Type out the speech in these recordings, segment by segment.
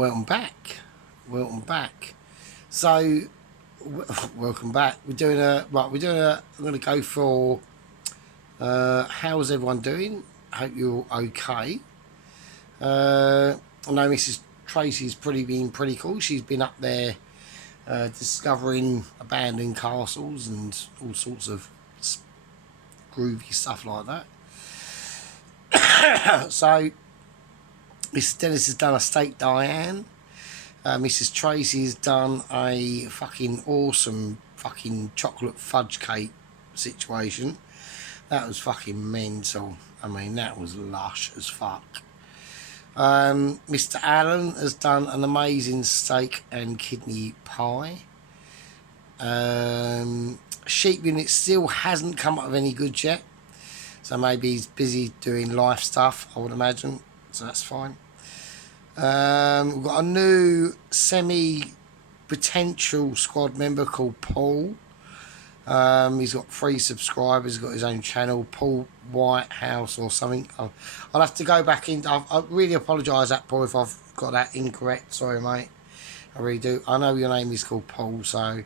Welcome back. Welcome back. So, welcome back. We're doing a. I'm going to go for. How's everyone doing? Hope you're okay. I know Mrs. Tracy's been pretty cool. She's been up there discovering abandoned castles and all sorts of groovy stuff like that. So, Mrs. Dennis has done a Steak Diane. Mrs. Tracy's done a fucking awesome fucking chocolate fudge cake situation. That was fucking mental. I mean, that was lush as fuck. Mr. Allen has done an amazing steak and kidney pie. Sheep Unit still hasn't come up with any good yet. So maybe he's busy doing life stuff, I would imagine. So that's fine. We've got a new semi-potential squad member called Paul. He's got 3 subscribers. He's got his own channel, Paul Whitehouse or something. I'll have to go back in. I really apologise, Paul, if I've got that incorrect. Sorry, mate. I really do. I know your name is called Paul, so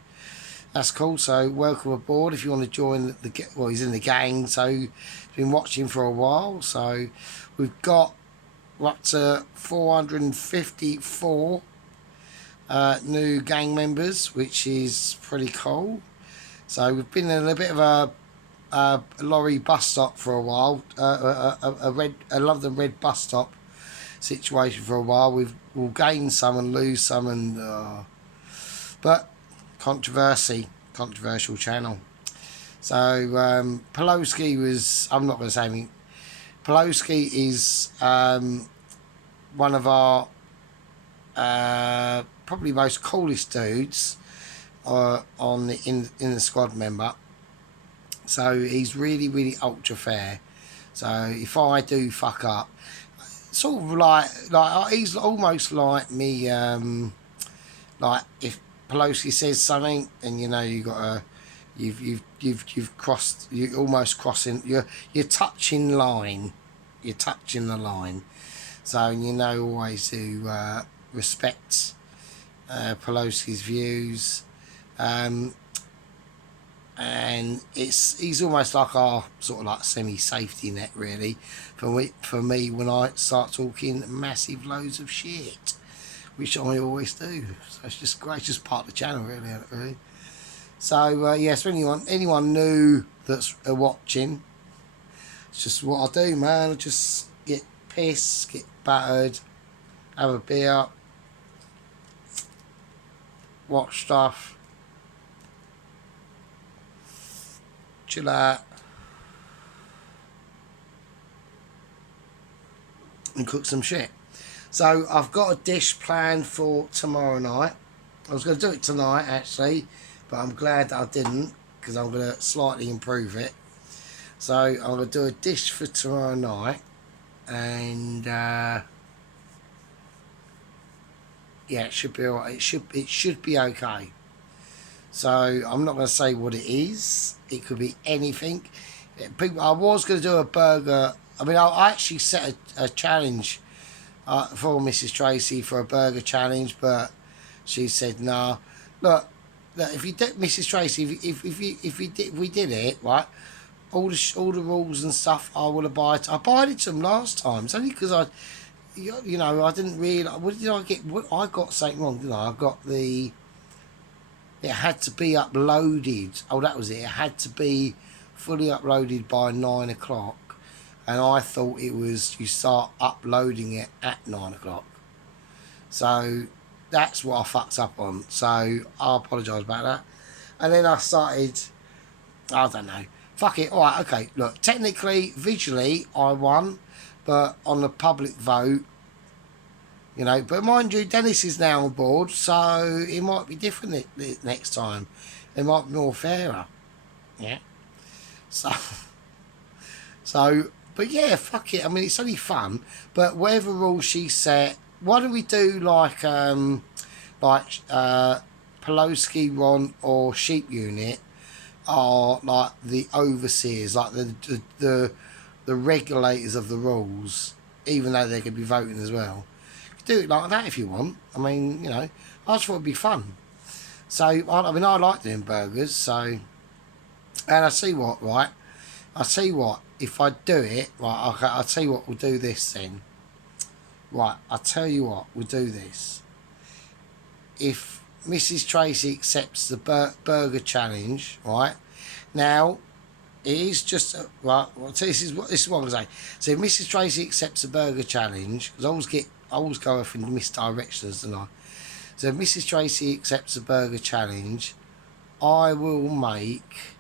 that's cool. So welcome aboard if you want to join the. Well, he's in the gang, so he's been watching for a while. So we've got. We're up to 454 new gang members, which is pretty cool. So we've been in a bit of a lorry bus stop for a while, a London Red bus stop situation for a while. We'll gain some and lose some, and but controversial channel. So Pelosi was. I'm not going to say anything. Pelosi is one of our probably most coolest dudes in the squad member. So he's really ultra fair. So if I do fuck up, sort of like he's almost like me. Like if Pelosi says something, and you know you've crossed. You're almost crossing. You're touching line. You're touching the line. So you know always to respect Pelosi's views, and he's almost like our sort of like semi-safety net really for me when I start talking massive loads of shit, which I always do. So it's just great, it's just part of the channel really. So yes, anyone new that's watching, it's just what I do, man. I just get pissed, get battered, have a beer, watch stuff, chill out, and cook some shit. So I've got a dish planned for tomorrow night. I was going to do it tonight actually, but I'm glad that I didn't, because I'm going to slightly improve it. So I'm going to do a dish for tomorrow night, and yeah, it should be alright. It should be okay. So I'm not going to say what it is. It could be anything. I was going to do a burger. I mean, I actually set a challenge for Mrs. Tracy for a burger challenge, but she said no. Look, if you did, Mrs. Tracy, if we did it right, all the rules and stuff, I will abide. I abided to them last time. It's only because I didn't realise. What did I get? I got something wrong, didn't I? I got it had to be uploaded. Oh, that was it. It had to be fully uploaded by 9 o'clock, and I thought it was you start uploading it at 9 o'clock. So that's what I fucked up on. So I apologise about that. And then I started. I don't know. Fuck it. All right. Okay. Look. Technically, visually, I won, but on the public vote, you know. But mind you, Dennis is now on board, so it might be different next time. It might be more fairer. Yeah. So. But yeah, fuck it. I mean, it's only fun. But whatever rules she set, why don't we do like Pelosi, Ron, or Sheep Unit are like the overseers, like the regulators of the rules, even though they could be voting as well. do it like that if you want. I mean, you know, I just thought it'd be fun. So, I mean, I like doing burgers, so... And I see what, right? I see what, if I do it, right, okay, I'll tell you what, we'll do this then. Right, I'll tell you what, we'll do this. If Mrs. Tracy accepts the burger challenge, right? Now, it is just, right, well, this is what I'm going to say. So if Mrs. Tracy accepts the burger challenge, because I always go off in misdirections, don't I? So if Mrs. Tracy accepts the burger challenge, I will make...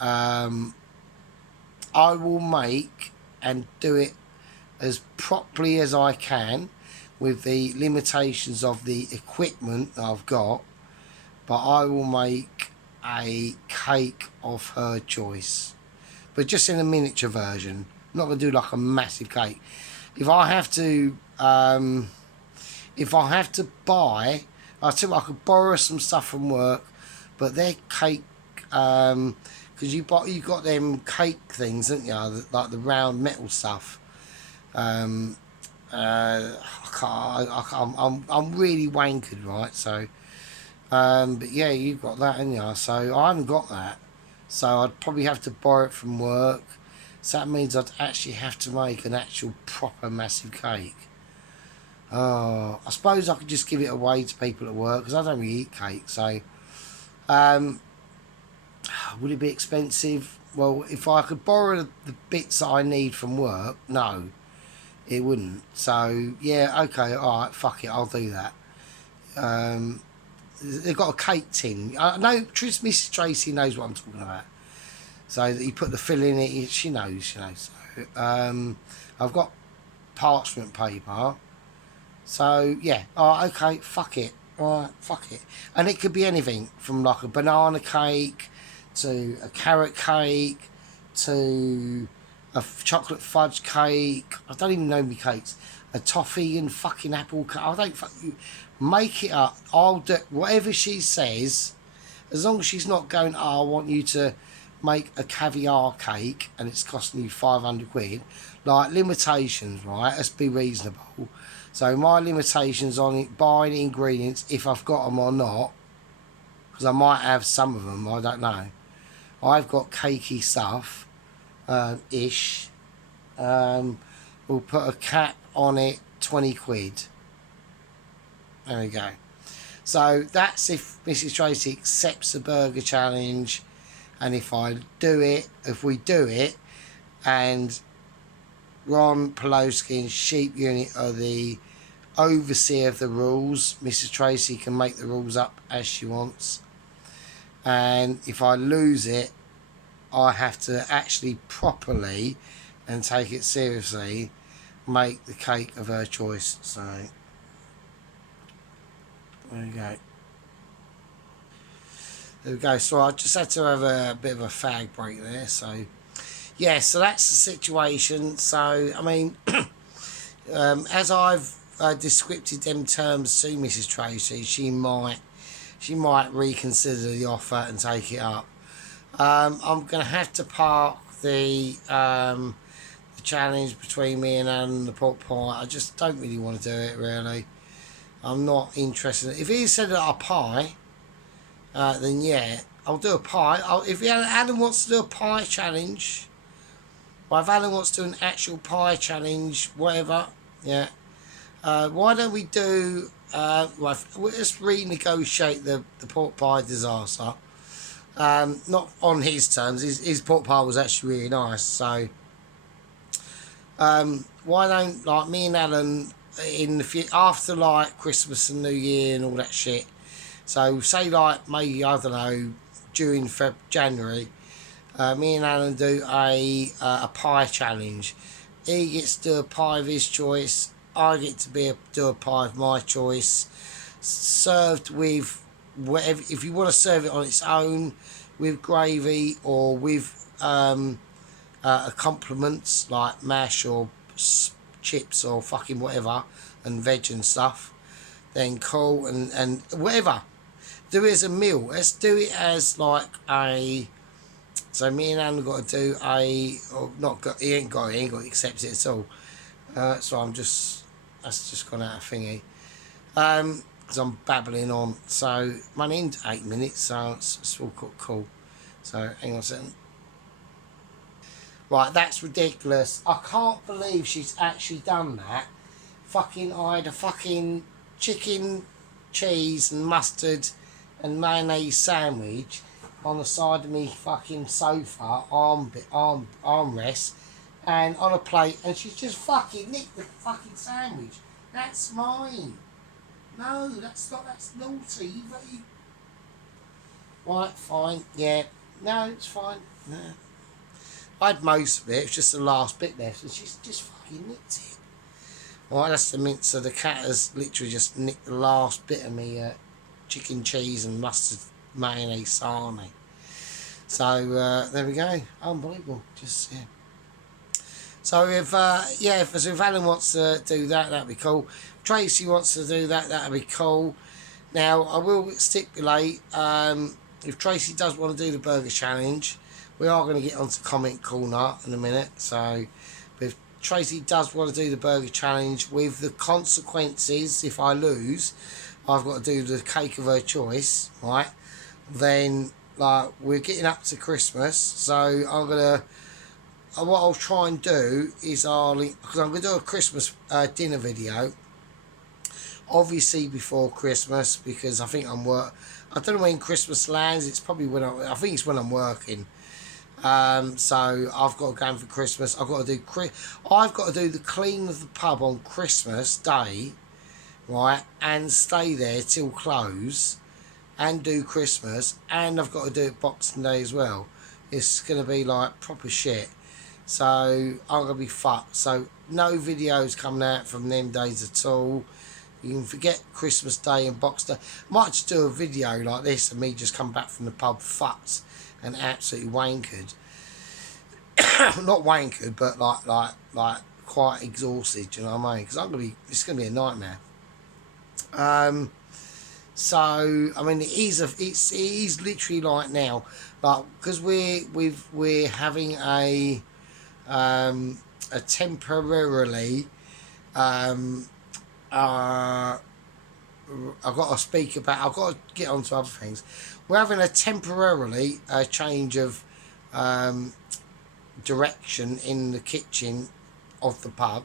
I will make and do it as properly as I can with the limitations of the equipment that I've got, but I will make a cake of her choice, but just in a miniature version. I'm not going to do like a massive cake. If I have to buy, I tell you, I could borrow some stuff from work, but their cake, because you got them cake things, haven't you? Like the round metal stuff. I can't, I'm really wankered, right? So, but yeah, you've got that, haven't you? So I haven't got that. So I'd probably have to borrow it from work. So that means I'd actually have to make an actual proper massive cake. Oh, I suppose I could just give it away to people at work because I don't really eat cake. So, would it be expensive? Well, if I could borrow the bits that I need from work, no, it wouldn't. So, yeah, okay, all right, fuck it, I'll do that. They've got a cake tin. I know Mrs. Tracy knows what I'm talking about. So that you put the filling in it, she knows, you know. So, I've got parchment paper. So, yeah, all right, okay, fuck it. All right, fuck it. And it could be anything from like a banana cake to a carrot cake to a chocolate fudge cake. I don't even know me cakes. A toffee and fucking apple cake. I don't fuck you. Make it up. I'll do whatever she says, as long as she's not going, oh, I want you to make a caviar cake and it's costing you 500 quid. Like, limitations, right? Let's be reasonable. So my limitations on it, buying ingredients, if I've got them or not, because I might have some of them, I don't know. I've got cakey stuff, ish. We'll put a cap on it, 20 quid. There we go. So that's if Mrs. Tracy accepts the burger challenge, and if we do it, and Ron Pelosi and Sheep Unit are the overseer of the rules, Mrs. Tracy can make the rules up as she wants. And if I lose it, I have to actually properly and take it seriously make the cake of her choice. So there we go. There we go. So I just had to have a bit of a fag break there. So yeah, so that's the situation. So I mean, as I've descripted them terms to Mrs. Tracy, she might reconsider the offer and take it up. I'm going to have to park the challenge between me and Alan and the pork pie. I just don't really want to do it, really. I'm not interested. If he said a pie, then yeah, I'll do a pie. If Alan wants to do a pie challenge, or if Alan wants to do an actual pie challenge, whatever, yeah. Why don't we do... let's renegotiate the pork pie disaster. Not on his terms. His pork pie was actually really nice. So why don't, like, me and Alan in the after like Christmas and New Year and all that shit. So say like maybe, I don't know, during January, me and Alan do a pie challenge. He gets to do a pie of his choice. I get to do a pie of my choice, served with whatever. If you want to serve it on its own, with gravy or with accompaniments like mash or chips or fucking whatever, and veg and stuff, then cool, and whatever. Do it as a meal. Let's do it as like a... So me and Alan got to do he ain't got to accept it at all. So I'm just That's just gone out of thingy. Because I'm babbling on. So, running into 8 minutes, so it's all cool. So, hang on a second. Right, that's ridiculous. I can't believe she's actually done that. I had a fucking chicken, cheese and mustard and mayonnaise sandwich on the side of me fucking sofa, armrest, and on a plate, and she's just fucking nicked the fucking sandwich. That's mine. No, that's not. That's naughty. Right, fine. Yeah. No, it's fine. No. I had most of it. It's just the last bit left, and she's just fucking nicked it. Right, that's the mince. So the cat has literally just nicked the last bit of me chicken, cheese, and mustard mayonnaise sarnie. So there we go. Unbelievable. Just yeah. So if Alan wants to do that, that'd be cool. Tracy wants to do that, that'd be cool. Now I will stipulate if Tracy does want to do the burger challenge, we are going to get onto comment corner in a minute. So if Tracy does want to do the burger challenge with the consequences, if I lose, I've got to do the cake of her choice, right? Then like we're getting up to Christmas, so I'm gonna. What I'll try and do is because I'm going to do a Christmas dinner video, obviously before Christmas, because I think I don't know when Christmas lands. It's probably I think it's when I'm working. So I've got to go in for Christmas. I've got to do the clean of the pub on Christmas Day, right, and stay there till close, and do Christmas, and I've got to do it Boxing Day as well. It's going to be like proper shit. So I'm going to be fucked. So no videos coming out from them days at all. You can forget Christmas Day and Boxing Day. Might just do a video like this of me just come back from the pub fucked and absolutely wankered. Not wankered, but like quite exhausted, you know what I mean? Because it's going to be a nightmare. So I mean, it is literally like now, like because we're having a temporarily I've got to speak about. I've got to get on to other things. We're having a temporarily change of direction in the kitchen of the pub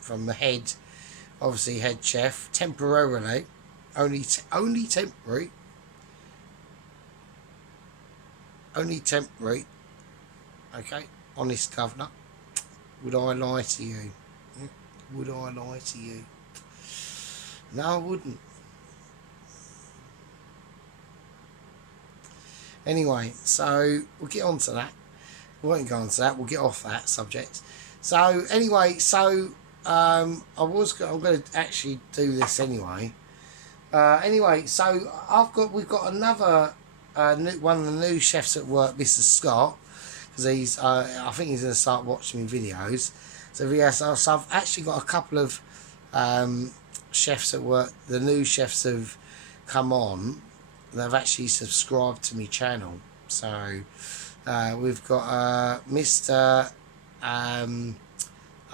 from the head chef, temporarily, only temporary, okay, honest governor. Would I lie to you? Would I lie to you? No, I wouldn't. Anyway, so we'll get on to that. We won't go on to that. We'll get off that subject. So anyway, I'm going to actually do this anyway. So we've got another one of the new chefs at work, Mr. Scott, because I think he's going to start watching me videos. So I've actually got a couple of chefs at work. The new chefs have come on. They've actually subscribed to my channel. So we've got Mr. I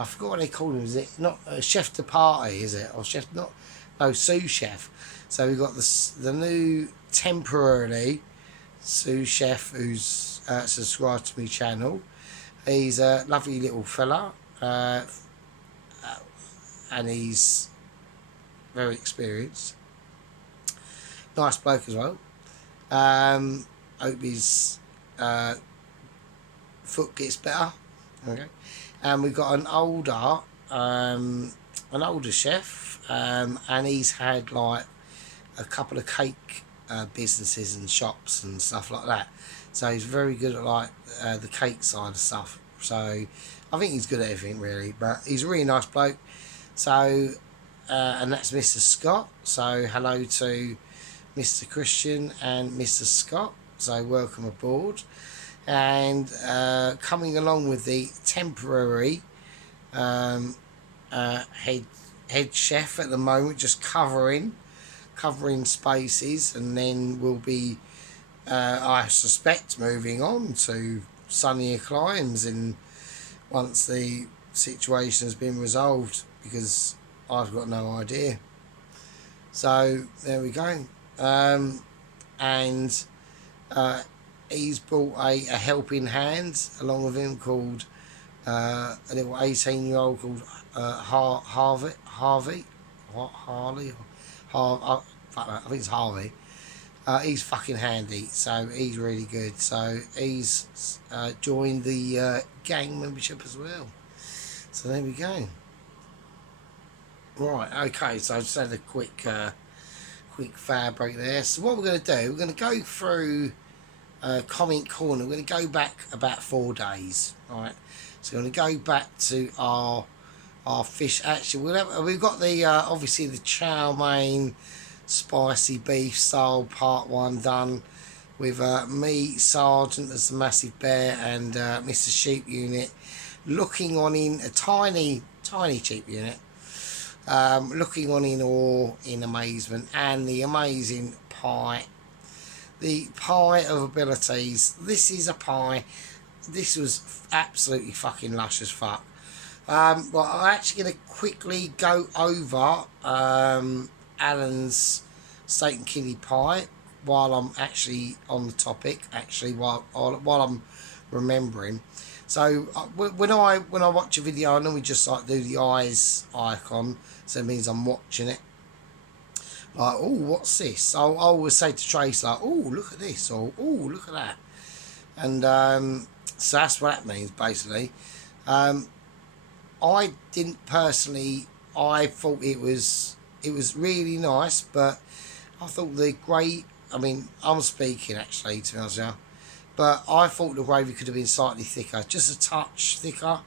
forgot what they call him. Is it not Chef de Party? Is it or Chef not? No, sous chef. So we've got the new temporarily sous chef who's subscribed to my channel. He's a lovely little fella, and he's very experienced. Nice bloke as well. Hope his foot gets better. Okay. And we've got an older chef, and he's had like a couple of cake businesses and shops and stuff like that. So he's very good at like the cake side of stuff. So I think he's good at everything really. But he's a really nice bloke. So and that's Mr. Scott. So hello to Mr. Christian and Mr. Scott. So welcome aboard. And coming along with the temporary head chef at the moment, just covering spaces, and then we'll be I suspect moving on to sunnier climes once the situation has been resolved, because I've got no idea. So there we go. And he's brought a helping hand along with him called a little 18-year-old called Harley. I think it's Harley. He's fucking handy, so he's really good. So he's joined the gang membership as well. So there we go. Right, okay, so I just had a quick fire break there. So what we're going to do, we're going to go through comment corner. We're going to go back about 4 days. All right, so we're going to go back to our fish. Actually, we've got the obviously the chow mein spicy beef style part 1 done with me, Sergeant as the massive bear, and Mr. Sheep Unit looking on in a tiny sheep unit, looking on in awe, in amazement, and the amazing pie. The pie of abilities. This is a pie. This was absolutely fucking lush as fuck. Well, I'm actually going to quickly go over Alan's steak and kidney pie while I'm actually on the topic. Actually, while I'm remembering. So when I watch a video, I normally just like do the eyes icon, so it means I'm watching it. Like, oh, what's this? I always say to Trace, like, oh, look at this, or oh, look at that. And so that's what that means, basically. I didn't personally, I thought it was really nice, but I thought the gravy, I mean, I'm speaking actually, to be honest with you, but I thought the gravy could have been slightly thicker, just a touch thicker.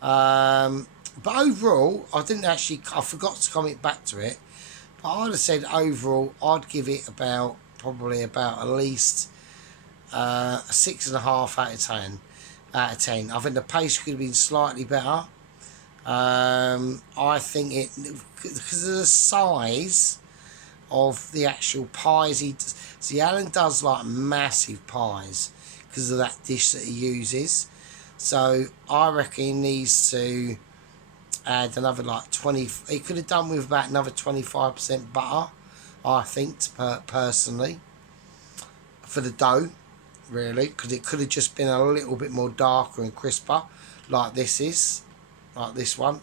But overall, I forgot to comment back to it, but I'd have said overall, I'd give it probably about at least a 6.5 out of 10. I think the pace could have been slightly better. I think because of the size of the actual pies see, Alan does like massive pies because of that dish that he uses. So I reckon he needs to add another like 20. He could have done with about another 25% butter, I think, personally, for the dough, really, because it could have just been a little bit more darker and crisper, like this is, like this one.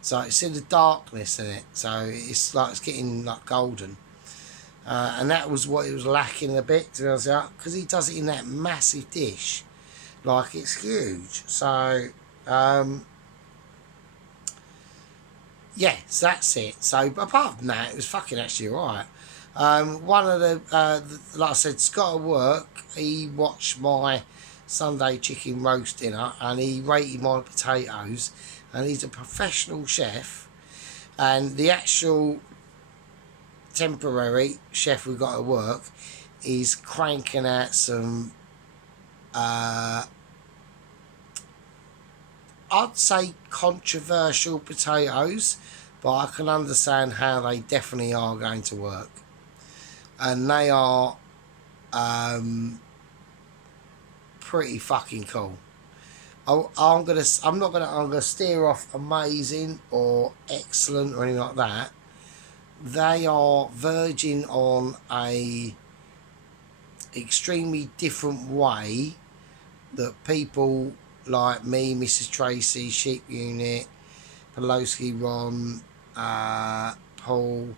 So it's in the darkness in it, so it's like it's getting like golden, and that was what it was lacking a bit, to be honest, because he does it in that massive dish, like it's huge. So yeah, so that's it. So but apart from that, it was fucking actually alright. One of the like I said, Scott at work, he watched my Sunday chicken roast dinner and he rated my potatoes, and he's a professional chef, and the actual temporary chef we got at work is cranking out some I'd say controversial potatoes, but I can understand how they definitely are going to work, and they are pretty fucking cool. I'm gonna steer off amazing or excellent or anything like that. They are verging on a extremely different way that people like me, Mrs. Tracy, Sheep Unit, Poloski, Ron, Paul,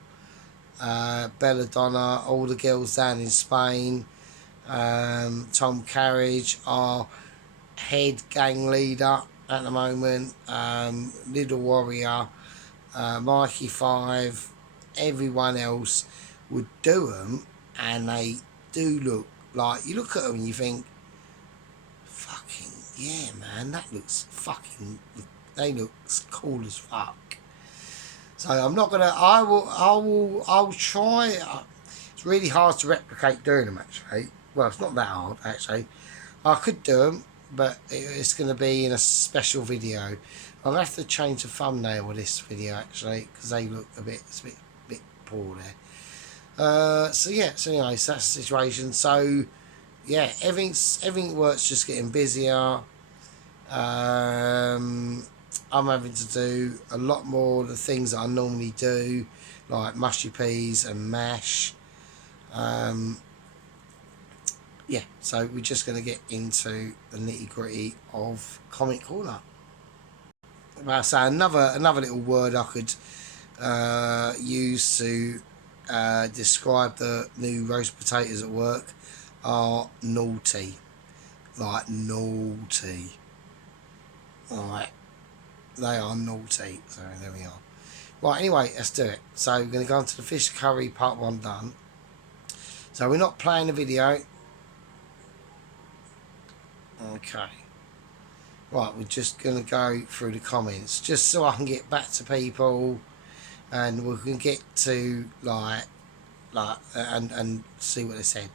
Belladonna, all the girls down in Spain, Tom Carriage, our head gang leader at the moment, Little Warrior, Mikey 5, everyone else would do them, and they do look like, you look at them and you think, fucking yeah, man, that looks fucking, they look cool as fuck. So I'm not gonna, I'll try. It's really hard to replicate doing them, actually. Well, it's not that hard, actually. I could do them, but it's going to be in a special video. I'll have to change the thumbnail of this video, actually, because they look it's a bit poor there. So yeah, so anyway, so that's the situation. So yeah, everything works, just getting busier. I'm having to do a lot more of the things that I normally do, like mushy peas and mash. Um, yeah, so we're just going to get into the nitty gritty of Comic Corner. So another little word I could use to describe the new roast potatoes at work are naughty, like naughty. Alright, they are naughty. So there we are. Right, anyway, let's do it. So we're going to go on to the fish curry part 1 done. So we're not playing the video. Okay. Right, we're just going to go through the comments just so I can get back to people and we can get to like and see what they said.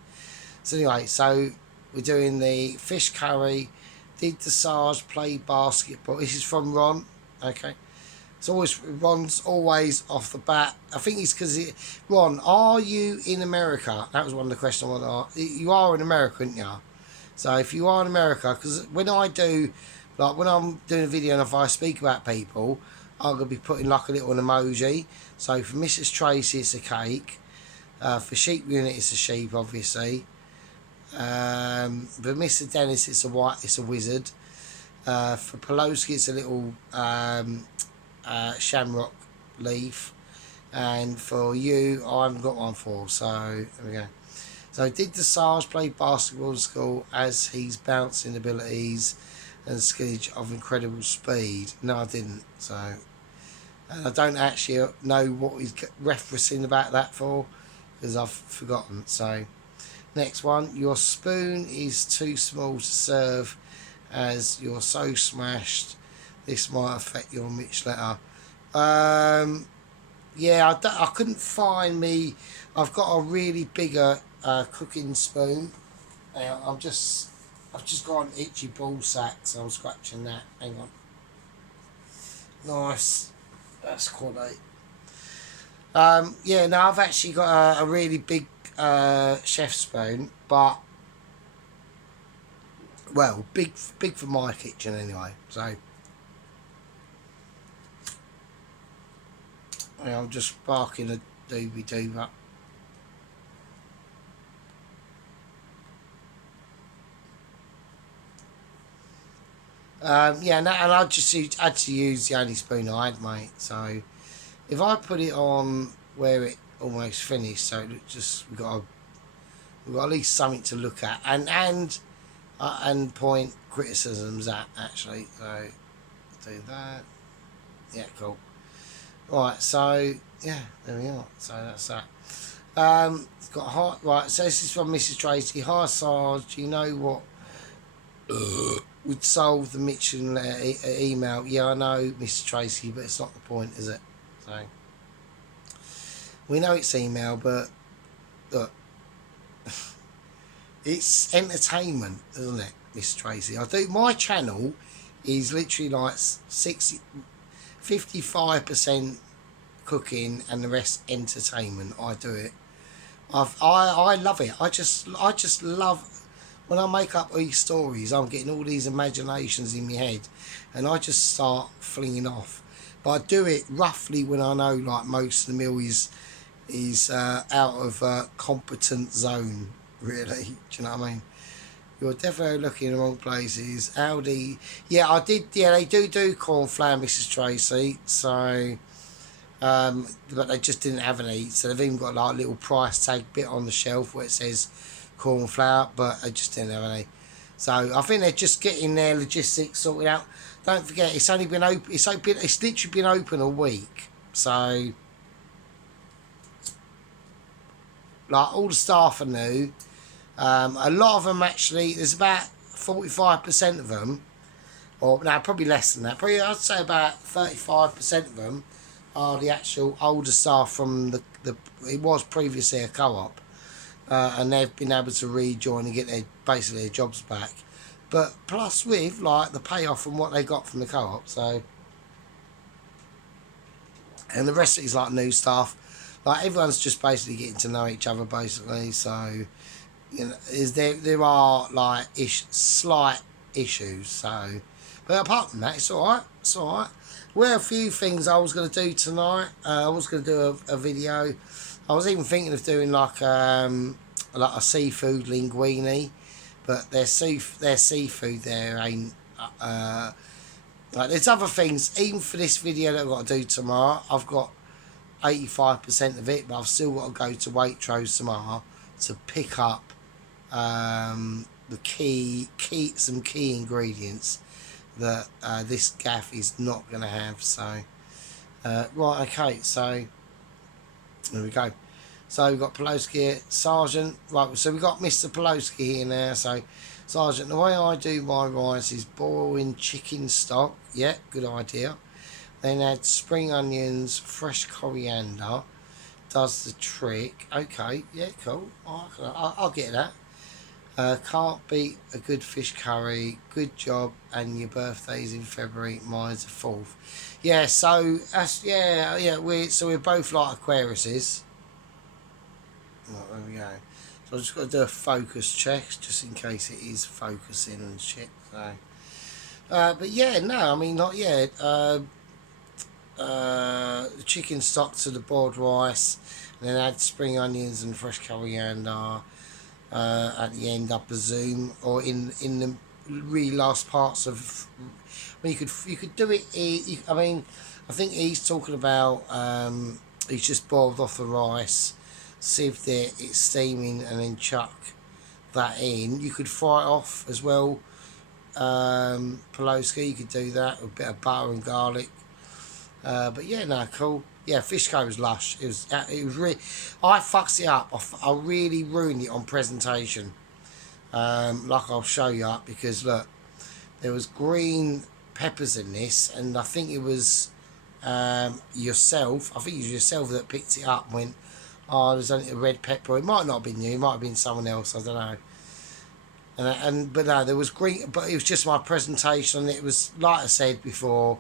So anyway, so we're doing the fish curry. Did the Sarge play basketball? This is from Ron. Okay. It's always Ron's always off the bat. I think it's because Ron, are you in America? That was one of the questions I want to ask. You are in America, aren't you? So if you are in America, because when I do, like when I'm doing a video and if I speak about people, I'm gonna be putting like a little emoji. So for Mrs. Tracy, it's a cake. For Sheep Unit, it's a sheep, obviously. For Mr. Dennis, it's a wizard. For Pelosi, it's a little shamrock leaf. And for you, I haven't got one for. So there we go. So did the Sarge play basketball in school as his bouncing abilities and skillage of incredible speed? No, I didn't. So, and I don't actually know what he's referencing about that for because I've forgotten. So, next one. Your spoon is too small to serve as you're so smashed. This might affect your Mitch letter. Yeah, I couldn't find me. I've got a really bigger cooking spoon. I've just got an itchy ball sack, so I'm scratching that. Hang on. Nice. That's quality. Yeah, no, I've actually got a really big chef spoon, but well, big for my kitchen anyway. So yeah, I'm just sparking a doobie doob up. Yeah, and I had to use the only spoon I had, mate. So if I put it on where it almost finished, so it just we've got at least something to look at and point criticisms at actually. So do that. Yeah, cool. Right, so yeah, there we are. So that's that. It's got hot. Right, so this is from Mrs. Tracy. Hi, Sarge. You know what would solve the Mitchell email? Yeah, I know, Mrs. Tracy, but it's not the point, is it? So we know it's email, but look, it's entertainment, isn't it, Miss Tracy? I do. My channel is literally like 55% cooking and the rest entertainment. I do it. I love it. I just love when I make up these stories. I'm getting all these imaginations in my head, and I just start flinging off. But I do it roughly when I know like most of the meal is out of competent zone. Really, do you know what I mean? You're definitely looking in the wrong places. Aldi, yeah, I did. Yeah, they do corn flour, Mrs. Tracy. So, but they just didn't have any. So they've even got like a little price tag bit on the shelf where it says corn flour, but they just didn't have any. So I think they're just getting their logistics sorted out. Don't forget, it's only been open. It's literally been open a week. So, like all the staff are new. A lot of them actually, there's about 45% of them, or no, probably less than that. Probably I'd say about 35% of them are the actual older staff from the it was previously a co-op, and they've been able to rejoin and get basically their jobs back. But plus with like the payoff from what they got from the co-op, so and the rest is like new staff. Like everyone's just basically getting to know each other basically, so. You know, there are like slight issues, so but apart from that, it's all right. It's alright. Well, a few things I was going to do tonight. I was going to do a video. I was even thinking of doing like a seafood linguine, but their seafood there ain't. Like there's other things. Even for this video that I've got to do tomorrow, I've got 85% of it, but I've still got to go to Waitrose tomorrow to pick up the some key ingredients that this gaff is not going to have. So right, okay, so there we go. So we've got Pulowski here, Sergeant. Right, so we've got Mr. Pulowski here now. So Sergeant, the way I do my rice is boil in chicken stock. Yeah, good idea. Then add spring onions, fresh coriander. Does the trick. Okay, yeah, cool. I'll get that. Can't beat a good fish curry. Good job. And your birthday's in February. Mine's the 4th. Yeah, so that's we're both like Aquariuses. Right, there we go. So I've just got to do a focus check just in case it is focusing and shit. So, but yeah, no, I mean not yet. The chicken stock to the boiled rice, and then add spring onions and fresh coriander. At the end, I presume, or in the really last parts of. I mean, you could do it. I mean, I think he's talking about. He's just boiled off the rice, sieved it, it's steaming, and then chuck that in. You could fry it off as well. Pulowski, you could do that with a bit of butter and garlic. But yeah, no, cool. Yeah, fish curry was lush. It was really. I fucked it up. I really ruined it on presentation. Like I'll show you up because look, there was green peppers in this, and I think it was yourself. I think it was yourself that picked it up and went, "Oh, there's only a red pepper." It might not have been you. It might have been someone else. I don't know. But no, there was green. But it was just my presentation, and it was like I said before.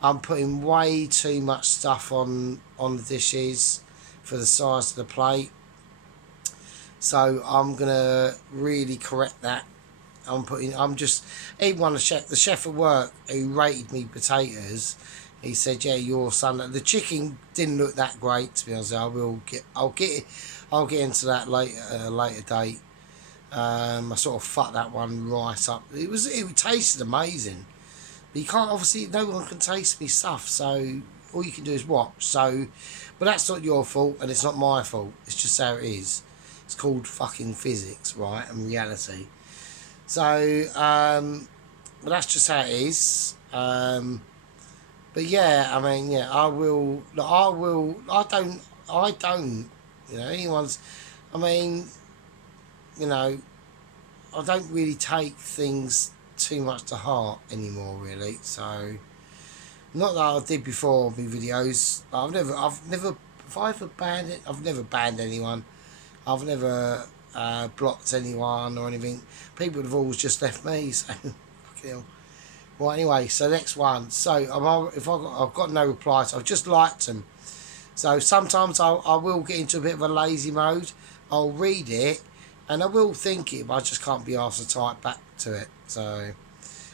I'm putting way too much stuff on the dishes for the size of the plate. So I'm gonna really correct that. I'm just even on the chef at work who rated me potatoes. He said, "Yeah, your son." The chicken didn't look that great, to be honest. I'll get into that later at a later date. I sort of fucked that one right up. It tasted amazing. But you can't, obviously, no one can taste me stuff, so all you can do is watch. So, but that's not your fault, and it's not my fault. It's just how it is. It's called fucking physics, right, and reality. So, but that's just how it is. But yeah, I mean, yeah, I don't, anyone's, I mean, I don't really take things too much to heart anymore, really. So not that I did before my videos. I've never have I ever banned it? I've never banned anyone. I've never blocked anyone or anything. People have always just left me. So well, anyway, so next one. So I've got no replies. I've just liked them. So sometimes I will get into a bit of a lazy mode. I'll read it and I will think it, but I just can't be asked to type back to it. So,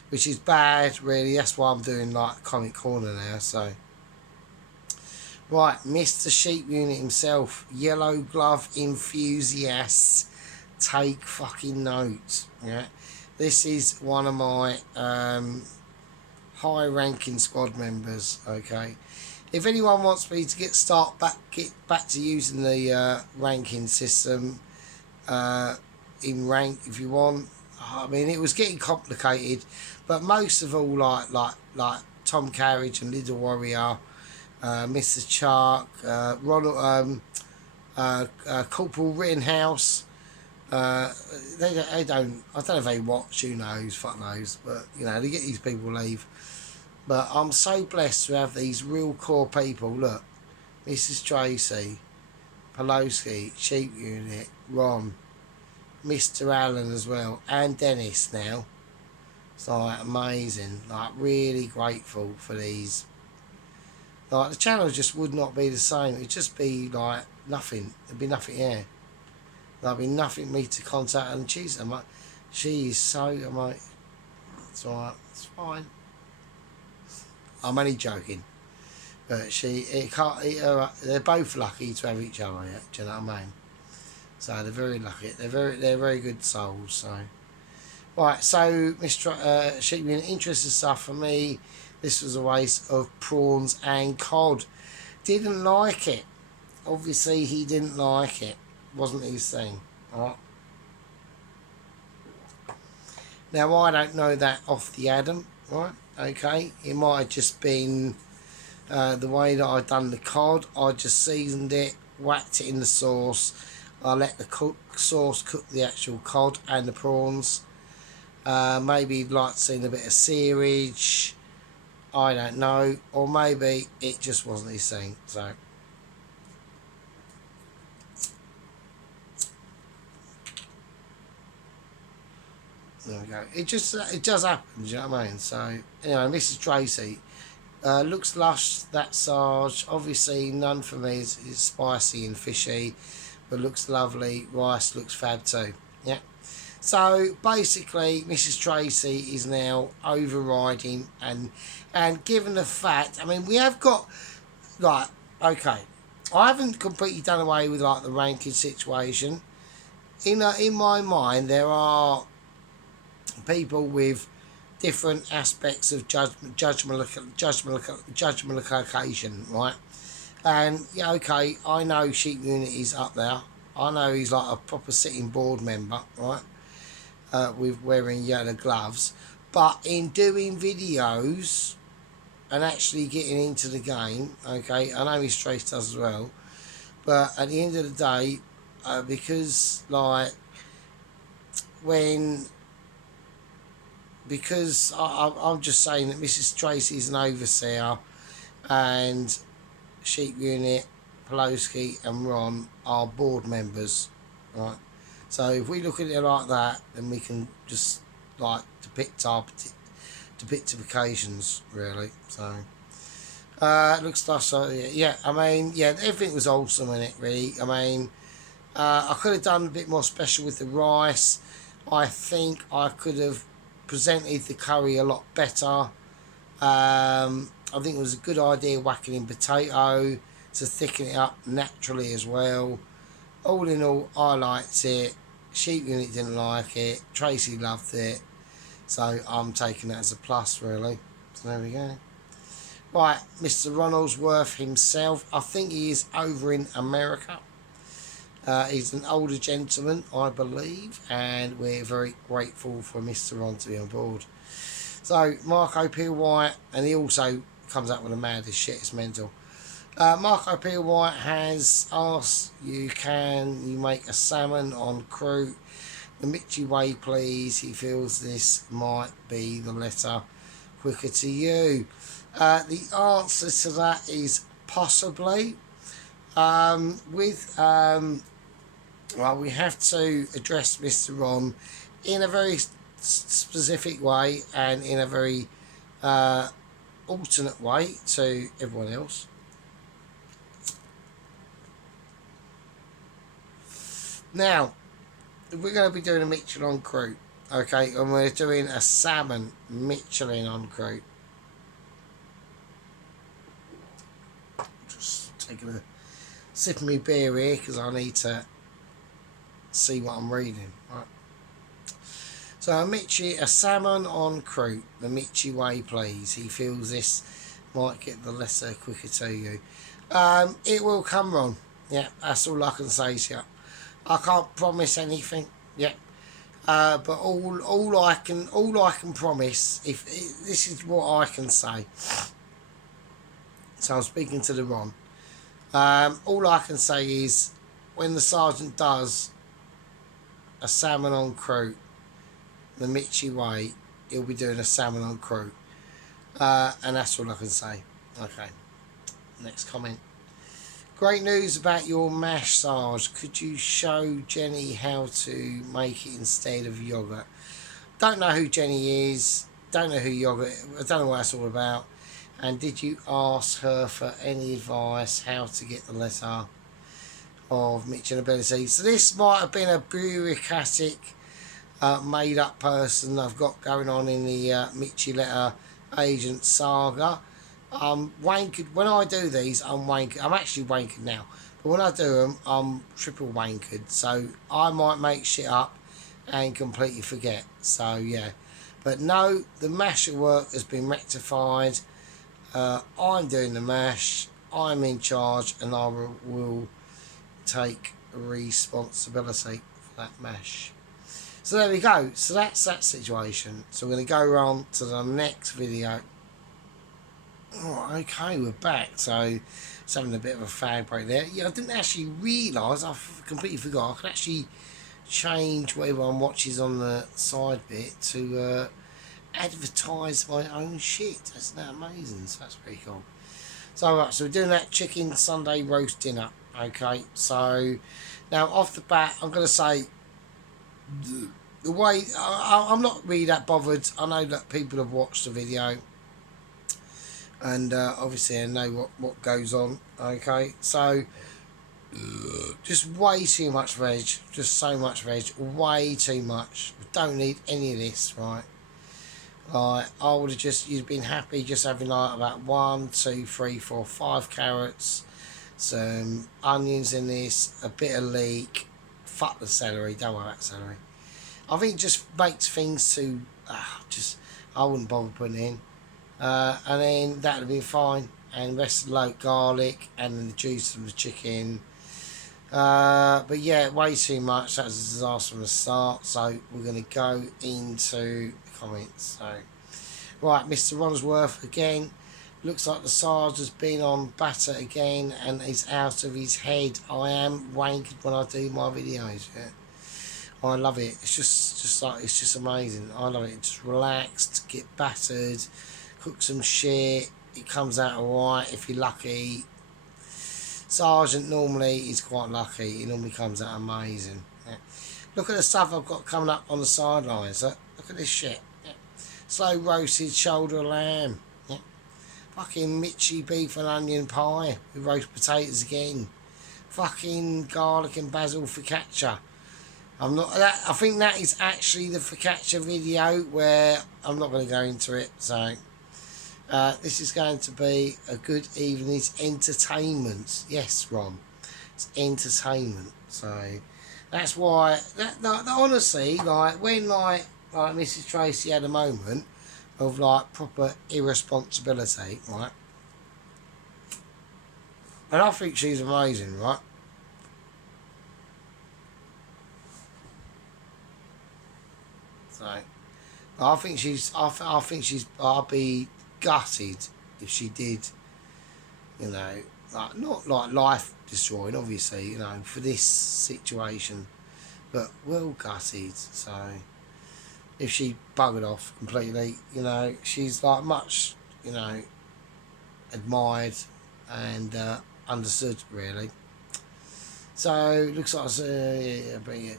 which is bad, really. That's why I'm doing like Comic Corner now. So, right, Mr. Sheep Unit himself, Yellow Glove enthusiast, take fucking notes. Yeah, this is one of my high-ranking squad members. Okay, if anyone wants me to get back to using the ranking system in rank, if you want. I mean, it was getting complicated, but most of all, like Tom Carriage and Little Warrior, Mr. Chark, Ronald, Corporal Rittenhouse. They don't. I don't know if they watch. Who knows? Fuck knows. But they get these people leave. But I'm so blessed to have these real core people. Look, Mrs. Tracy, Pulowski, Sheep Unit, Ron, Mr. Allen as well, and Dennis now. It's like amazing. Like really grateful for these. Like the channel just would not be the same. It'd just be like nothing. There'd be nothing here. There'd be nothing me to contact. And she is so. I'm like, it's alright. It's fine. I'm only joking. But they're both lucky to have each other. Yeah, do you know what I mean? So they're very lucky. They're very good souls. So right. So Mr. Sheepman, interesting stuff for me. This was a waste of prawns and cod. Didn't like it. Obviously, he didn't like it. Wasn't his thing. Right. Now I don't know that off the Adam. Right. Okay. It might have just been the way that I'd done the cod. I just seasoned it, whacked it in the sauce. I let the sauce cook the actual cod and the prawns. Maybe you'd like to see a bit of seerage. I don't know. Or maybe it just wasn't his thing. So there we go. It does happen, do you know what I mean? So anyway, Mrs. Tracy. Looks lush, that Sarge. Obviously, none for me is spicy and fishy, but looks lovely. Rice looks fab too. Yeah. So basically, Mrs. Tracy is now overriding, and given the fact, I mean, we have got like, okay, I haven't completely done away with like the ranking situation. In my mind, there are people with different aspects of judgment occasion, right? And yeah, okay, I know Sheep Unit is up there. I know he's like a proper sitting board member, right? With wearing yellow gloves, but in doing videos and actually getting into the game, okay, I know his Trace does as well, but at the end of the day, because like when. Because I'm just saying that Mrs. Tracy is an overseer and Sheep Unit, Pelosi and Ron are board members, right? So if we look at it like that, then we can just like depict occasions, really. So it looks like so. Yeah, I mean, yeah, everything was awesome in it, really. I mean, I could have done a bit more special with the rice. I think I could have presented the curry a lot better. I think it was a good idea whacking in potato to thicken it up naturally as well. All in all, I liked it. Sheep Unit didn't like it. Tracy loved it. So I'm taking that as a plus, really. So there we go. Right, Mr. Ronaldsworth himself. I think he is over in America. He's an older gentleman, I believe, and we're very grateful for Mr. Ron to be on board. So, Marco P. White, and he also comes up with the maddest shit, it's mental. Marco P. White has asked, can you make a salmon on croute the Mitchy way, please? He feels this might be the letter quicker to you. The answer to that is possibly. Well, we have to address Mr. Ron in a very specific way and in a very alternate way to everyone else. Now, we're going to be doing a Michelin croute, okay, and we're doing a salmon Michelin on croute. Just taking a sip of my beer here because I need to see what I'm reading. Right. So a salmon on croute, the Mitchy way, please. He feels this might get the lesser quicker to you. It will come wrong. Yeah, that's all I can say to you. I can't promise anything. Yeah, but all I can promise, if this is what I can say. So I'm speaking to the Ron. All I can say is when the sergeant does a salmon on croute the Mitchy way, he'll be doing a salmon on croute, and that's all I can say. Okay, next comment. Great news about your mash, Sarge. Could you show Jenny how to make it instead of yogurt? Don't know who Jenny is, don't know who yogurt, I don't know what that's all about. And did you ask her for any advice how to get the letter of Mitchell ability? So this might have been a bureaucratic made up person I've got going on in the Mitchy letter agent saga. wankered. When I do these, I'm wankered. I'm actually wankered now. But when I do them, I'm triple wankered. So I might make shit up and completely forget. So yeah. But no, the masher work has been rectified. I'm doing the mash. I'm in charge, and I will take responsibility for that mash. So there we go. So that's that situation. So we're going to go on to the next video. Oh, okay, we're back. So it's having a bit of a fag break there. Yeah, I didn't actually realise. I completely forgot. I could actually change what everyone watches on the side bit to advertise my own shit. Isn't that amazing? So that's pretty cool. So right, so we're doing that chicken Sunday roast dinner. Okay, so now off the bat, I'm going to say the way I'm not really that bothered. I know that people have watched the video, and obviously I know what goes on. Okay, so just way too much veg, just so much veg, way too much. We don't need any of this, right? Like I would have just, you'd been happy just having like about 1, 2, 3, 4, 5 carrots, some onions in this, a bit of leek. Fuck the celery, don't worry about celery. I think it just makes things too, just, I wouldn't bother putting it in. And then that would be fine. And the rest of the loaf garlic and then the juice of the chicken. But yeah, way too much. That was a disaster from the start. So we're going to go into the comments. So, right, Mr. Ronsworth again. Looks like the Sarge has been on batter again and is out of his head. I am wankered when I do my videos. Yeah. I love it. It's just like, it's just amazing. I love it. Just relaxed, get battered, cook some shit. It comes out alright if you're lucky. Sergeant normally is quite lucky. He normally comes out amazing. Yeah. Look at the stuff I've got coming up on the sidelines. Look at this shit. Yeah. Slow roasted shoulder of lamb. Yeah. Fucking Mitchy beef and onion pie with roast potatoes again. Fucking garlic and basil focaccia. I think that is actually the focaccia video where I'm not going to go into it. So this is going to be a good evening's entertainment. Yes, Ron, it's entertainment. So that's why that honestly, like when like Mrs. Tracy had a moment of like proper irresponsibility, right? And I think she's amazing, right? So I think she's. I think she's. I'd be gutted if she did. You know, like not like life destroying, obviously. You know, for this situation, but well gutted. So if she buggered off completely, you know, she's like much, you know, admired and understood really. So looks like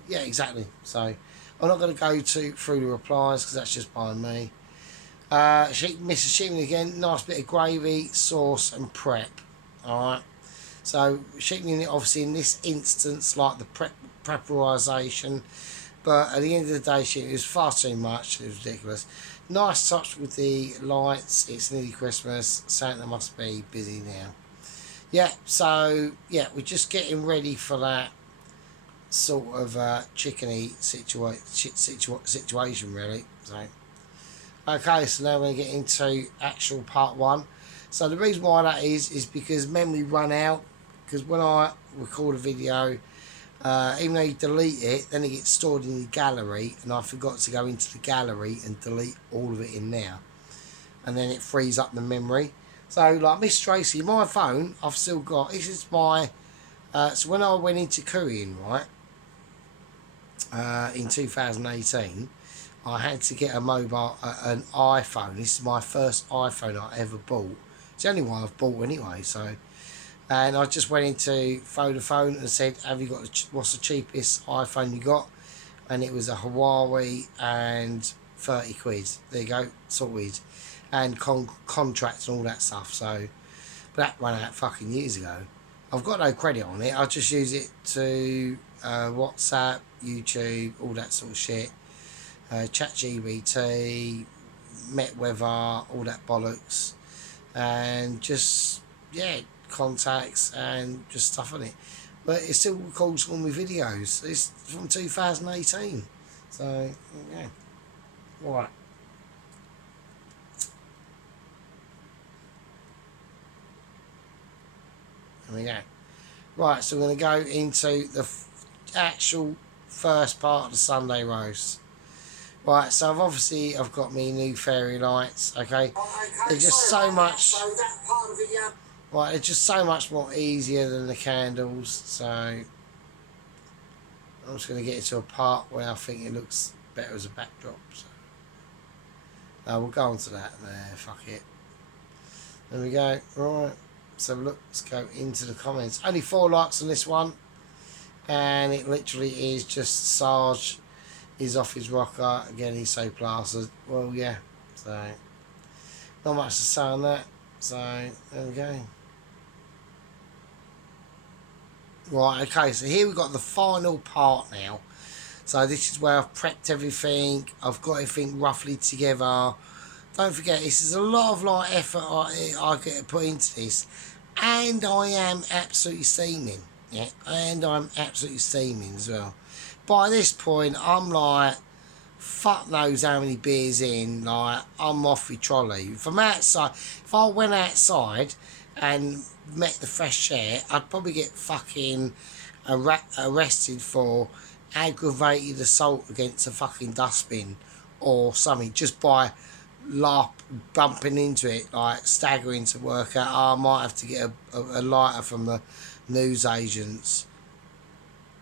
yeah, exactly. So I'm not going to go through the replies because that's just by me. Mrs. Sheepman again, nice bit of gravy, sauce and prep. Alright. So Sheepman obviously in this instance like the preparisation, but at the end of the day it was far too much, it was ridiculous. Nice touch with the lights, it's nearly Christmas, Santa must be busy now. Yeah, so yeah, we're just getting ready for that sort of chickeny situation really. So okay, so now we're going to get into actual part 1. So the reason why that is because memory run out, because when I record a video, even though you delete it, then it gets stored in the gallery, and I forgot to go into the gallery and delete all of it in there, and then it frees up the memory. So like Miss Tracy, my phone, I've still got, this is my, so when I went into Korean, right, in 2018, I had to get a mobile, an iPhone. This is my first iPhone I ever bought. It's the only one I've bought anyway, so. And I just went into Vodafone and said, have you got, what's the cheapest iPhone you got? And it was a Huawei and 30 quid. There you go, sorted. And contracts and all that stuff, so. But that ran out fucking years ago. I've got no credit on it. I just use it to WhatsApp, YouTube, all that sort of shit. ChatGPT, MetWeather, all that bollocks. and just, yeah, contacts and just stuff on it. But it still records all my videos. It's from 2018. So, yeah. Right. There we go. Right, so we're going to go into the actual first part of the Sunday roast. Right, so I've got me new fairy lights, okay? They're just so much... Right, they're just so much more easier than the candles, so... I'm just going to get it to a part where I think it looks better as a backdrop, so... No, we'll go on to that there, fuck it. There we go, right. So look, let's go into the comments. Only 4 likes on this one. And it literally is just Sarge is off his rocker. Again, he's so plastered. Well, yeah. So, not much to say on that. So, there we go. Right, okay. So here we've got the final part now. So this is where I've prepped everything. I've got everything roughly together. Don't forget, this is a lot of like effort I get to put into this. And I am absolutely steaming. Yeah, and I'm absolutely steaming as well. By this point, I'm like, fuck knows how many beers in. Like, I'm off the trolley. From outside, if I went outside and met the fresh air, I'd probably get fucking arrested for aggravated assault against a fucking dustbin or something, just by bumping into it, like staggering to work out. Oh, I might have to get a lighter from the news agents,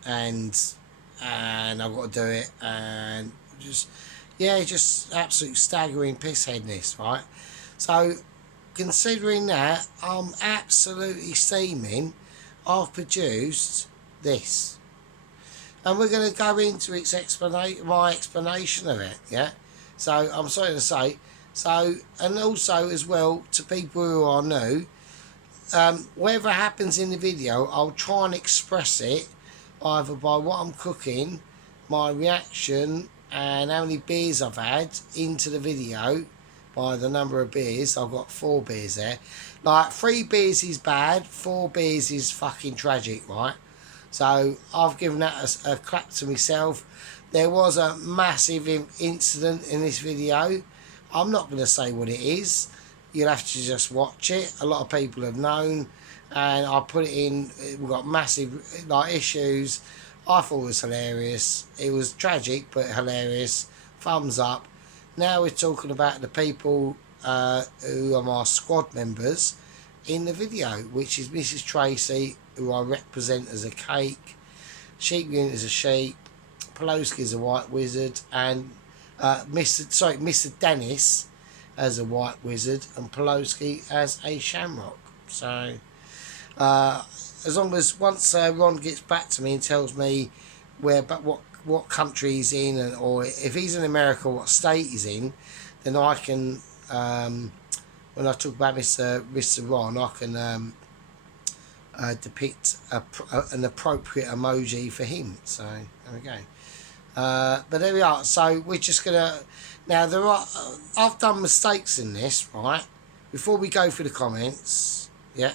and I've got to do it, and just, yeah, just absolute staggering pissheadness, right? So considering that, I'm absolutely steaming. I've produced this, and we're going to go into its my explanation of it, yeah? So I'm sorry to say, so, and also as well, to people who are new, whatever happens in the video, I'll try and express it either by what I'm cooking, my reaction, and how many beers I've had into the video by the number of beers. I've got 4 beers there. Like, 3 beers is bad, 4 beers is fucking tragic, right? So I've given that a clap to myself. There was a massive incident in this video. I'm not going to say what it is. You'll have to just watch it. A lot of people have known, and I put it in. We've got massive like issues. I thought it was hilarious. It was tragic but hilarious. Thumbs up. Now we're talking about the people who are my squad members in the video, which is Mrs. Tracy, who I represent as a cake, Sheep Unit as a sheep, Poloski as a white wizard, and Mr. Dennis as a white wizard, and Poloski as a shamrock. So as long as once Ron gets back to me and tells me what country he's in, and or if he's in America, what state he's in, then I can when I talk about Mr. Ron, I can depict an appropriate emoji for him. So there we go. But there we are. So we're just gonna now. I've done mistakes in this, right? Before we go through the comments, yeah.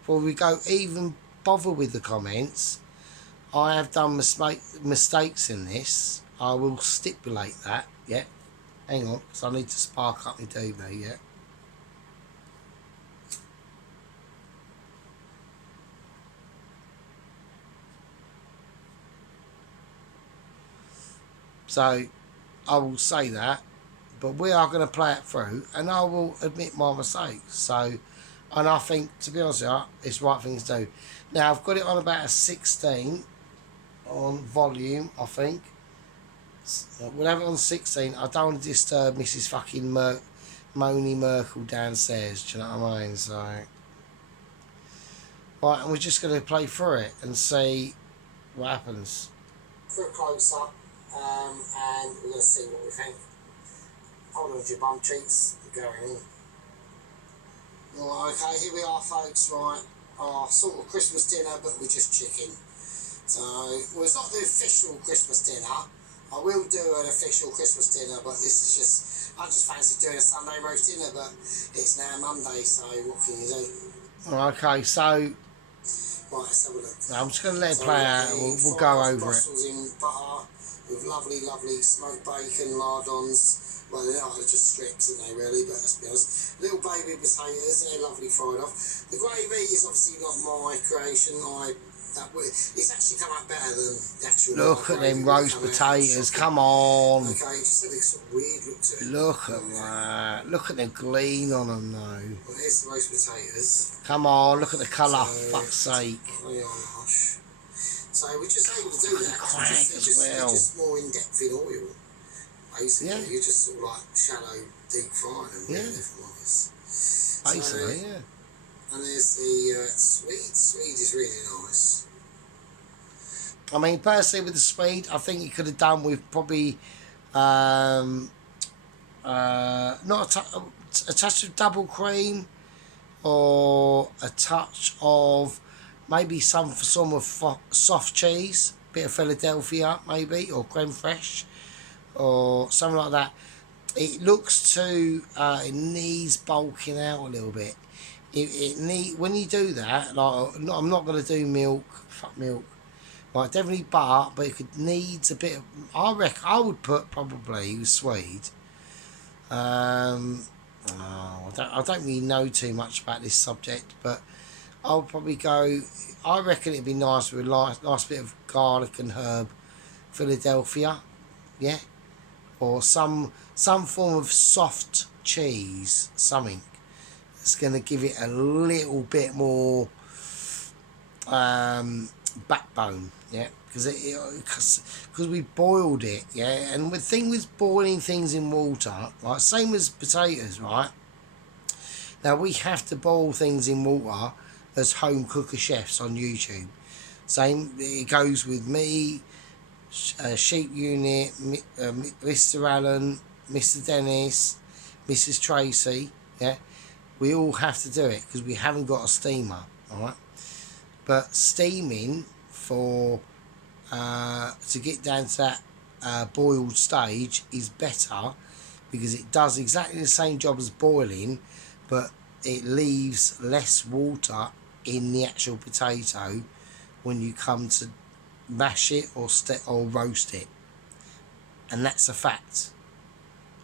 Before we go even bother with the comments, I have done mistakes in this. I will stipulate that, yeah. Hang on, because I need to spark up my duvet, yeah. So I will say that, but we are going to play it through, and I will admit my mistakes. So, and I think, to be honest with you, it's the right thing to do. Now I've got it on about a 16 on volume, I think. We'll have it on 16. I don't want to disturb Mrs. fucking Moni Merkel downstairs. Do you know what I mean? So, right, and we're just going to play through it and see what happens. For a close up. And we're going to see what we think. Hold on to your bum cheeks. Going. Right, okay, here we are, folks. Right, our sort of Christmas dinner, but we're just chicken. So, well, it's not the official Christmas dinner. I will do an official Christmas dinner, but this is just, I just fancy doing a Sunday roast dinner, but it's now Monday, so what can you do? Okay, so Right, let's have a look. I'm just going to let it So play we've got out. the We'll go fried over it. Brussels in butter with lovely, lovely smoked bacon, lardons. Well, they are just strips, aren't they, really? But let's be honest. Little baby potatoes, they're lovely fried off. The gravy is obviously not my creation. It's actually come out better than the actual. Look at them roast potatoes. Come on. Okay, just a bit sort of weird look to it. Look at that. Look at the gleam on them, though. Well, here's the roast potatoes. Come on, look at the colour. So, Fuck's sake. Oh, yeah, hush. So we're just able to do that. Crack as well. It's just more in depth in oil. Basically, Yeah. you just sort of like shallow, deep fry them. Yeah. Really, if I'm honest. Basically, So, yeah. and there's the Swede. Swede is really nice. I mean, personally, with the Swede, I think you could have done with probably not a touch of double cream, or a touch of maybe some form of soft cheese, bit of Philadelphia maybe, or creme fraiche, or something like that. It looks too, it needs bulking out a little bit. When you do that, like, I'm not going to do milk, fuck milk. Right, definitely butter, but it needs a bit of, I reckon I would put probably with Swede. I don't really know too much about this subject, but I'll probably go, I reckon it'd be nice with a nice bit of garlic and herb Philadelphia, yeah, or some form of soft cheese, something that's going to give it a little bit more backbone, yeah, because we boiled it, yeah, and the thing with boiling things in water, right, same as potatoes, right. Now we have to boil things in water as home cooker chefs on YouTube. Same, it goes with me, Sheep Unit, Mr. Allen, Mr. Dennis, Mrs. Tracy, yeah, we all have to do it because we haven't got a steamer, all right. But steaming for to get down to that boiled stage is better because it does exactly the same job as boiling, but it leaves less water in the actual potato when you come to mash it or roast it, and that's a fact.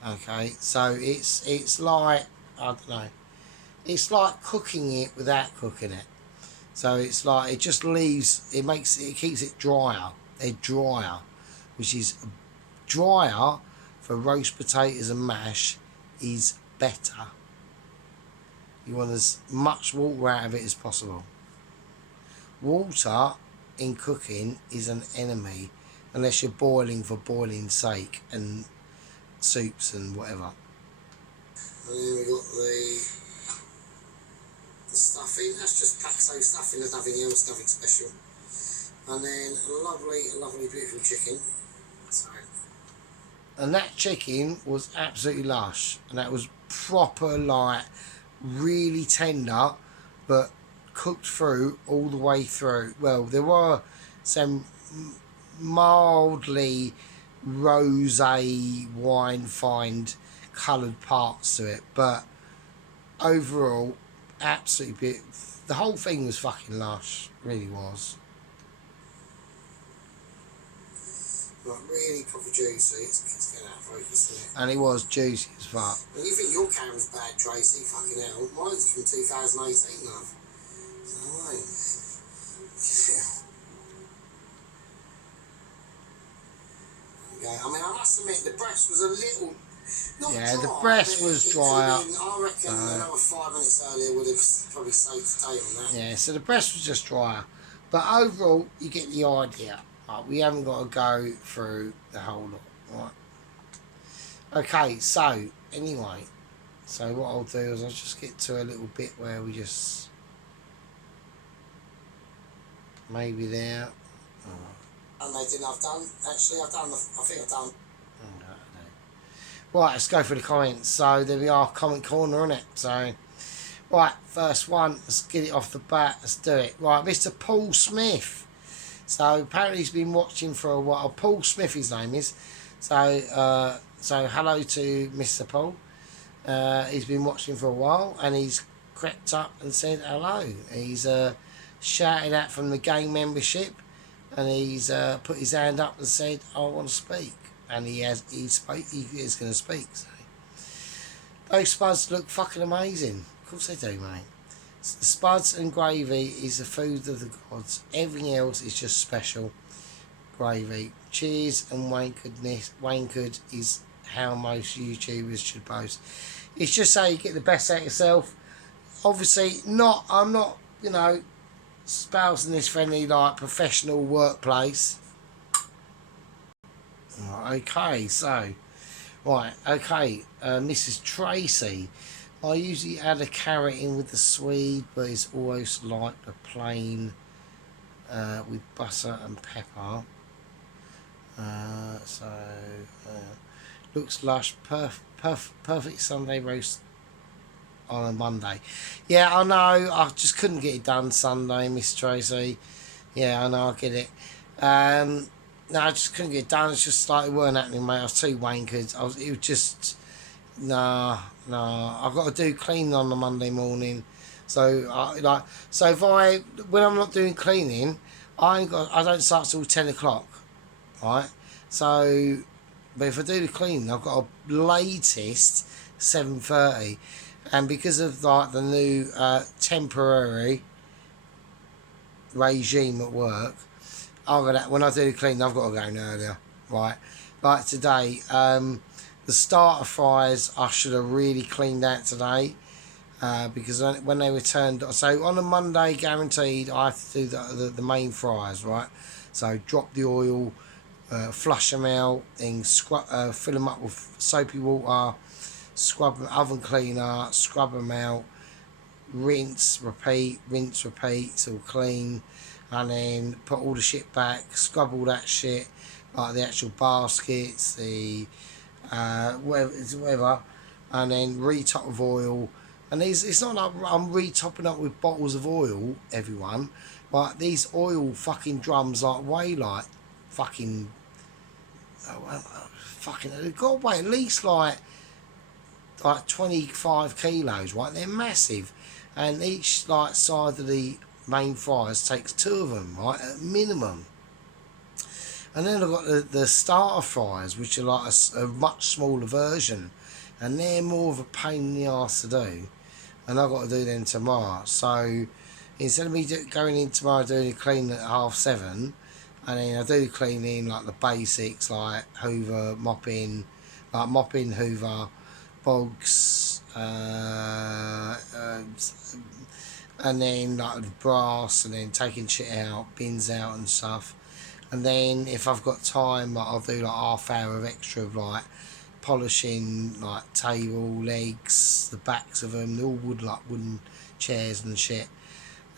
Okay, so it's like, I don't know, it's like cooking it without cooking it. So it's like, it just leaves, it keeps it drier. They're drier, which is drier for roast potatoes and mash is better. You want as much water out of it as possible. Water in cooking is an enemy unless you're boiling for boiling's sake and soups and whatever. And then we got the stuffing. That's just Paxo stuffing. There's nothing else, nothing special. And then a lovely, beautiful chicken. So. And that chicken was absolutely lush, and that was proper, like, really tender, but cooked through all the way through. Well, there were some mildly rosé wine find coloured parts to it, but overall, absolutely beautiful. The whole thing was fucking lush, really was. Like, really proper juicy. It's getting out of focus, isn't it? And it was juicy as fuck. And you think your camera's bad, Tracy? Fucking hell. Mine's from 2018, love. So, yeah. I mean, I must admit, the breast was a little... Not yeah, dry, the breast was drier. I reckon another 5 minutes earlier would have probably saved the day on that. Yeah, so the breast was just drier. But overall, you get the idea. Right, we haven't got to go through the whole lot. Right. Okay, so, anyway. So what I'll do is I'll just get to a little bit where we just... Maybe there. And they didn't have done. Actually, I think I've done. Right, let's go for the comments. So there we are, comment corner, innit? So, right, first one, let's get it off the bat, let's do it. Right, Mr. Paul Smith So apparently he's been watching for a while. Paul Smith, his name is. So hello to Mr. Paul. He's been watching for a while, and he's crept up and said hello. He's shouted out from the gang membership, and he's put his hand up and said, "I want to speak." And he is going to speak. So. Those spuds look fucking amazing. Of course they do, mate. The spuds and gravy is the food of the gods. Everything else is just special. Gravy. Cheers and wankered is how most YouTubers should boast. It's just so you get the best out of yourself. Obviously, I'm not, espousing this for any like professional workplace. Okay, so Mrs. Tracy. I usually add a carrot in with the swede, but it's always like the plain with butter and pepper. Looks lush, perfect Sunday roast on a Monday. Yeah, I know. I just couldn't get it done Sunday, Miss Tracy. Yeah, I know. I get it. No, I just couldn't get it done. It's just like it weren't happening, mate. I was too wankered. It was just no. I've got to do cleaning on a Monday morning. So when I'm not doing cleaning, I don't start till 10 o'clock, right? So, but if I do the cleaning, I've got a latest 7:30, and because of like the new temporary regime at work, when I do the cleaning, I've got to go in earlier, right? Like today, the starter fries I should have really cleaned out today. Because when they returned, so on a Monday guaranteed I have to do the main fries, right? So drop the oil, flush them out, then fill them up with soapy water, scrub them, oven cleaner, scrub them out, rinse, repeat, till clean, and then put all the shit back, scrub all that shit, like the actual baskets, the whatever, and then retop with oil. And it's not like I'm retopping up with bottles of oil, everyone. But these oil fucking drums weigh like fucking, they've got to weigh at least like 25 kilos, right? They're massive, and each like side of the main fries takes 2 of them, right, at minimum. And then I've got the starter fries, which are like a much smaller version, and they're more of a pain in the arse to do. And I've got to do them tomorrow. So instead of me going in tomorrow doing the cleaning at 7:30, and then I do the cleaning like the basics, like Hoover, mopping, Hoover, bogs, and then like the brass, and then taking shit out, bins out and stuff. And then if I've got time, I'll do like half hour of extra of like polishing like table legs, the backs of them. They're all wooden chairs and shit.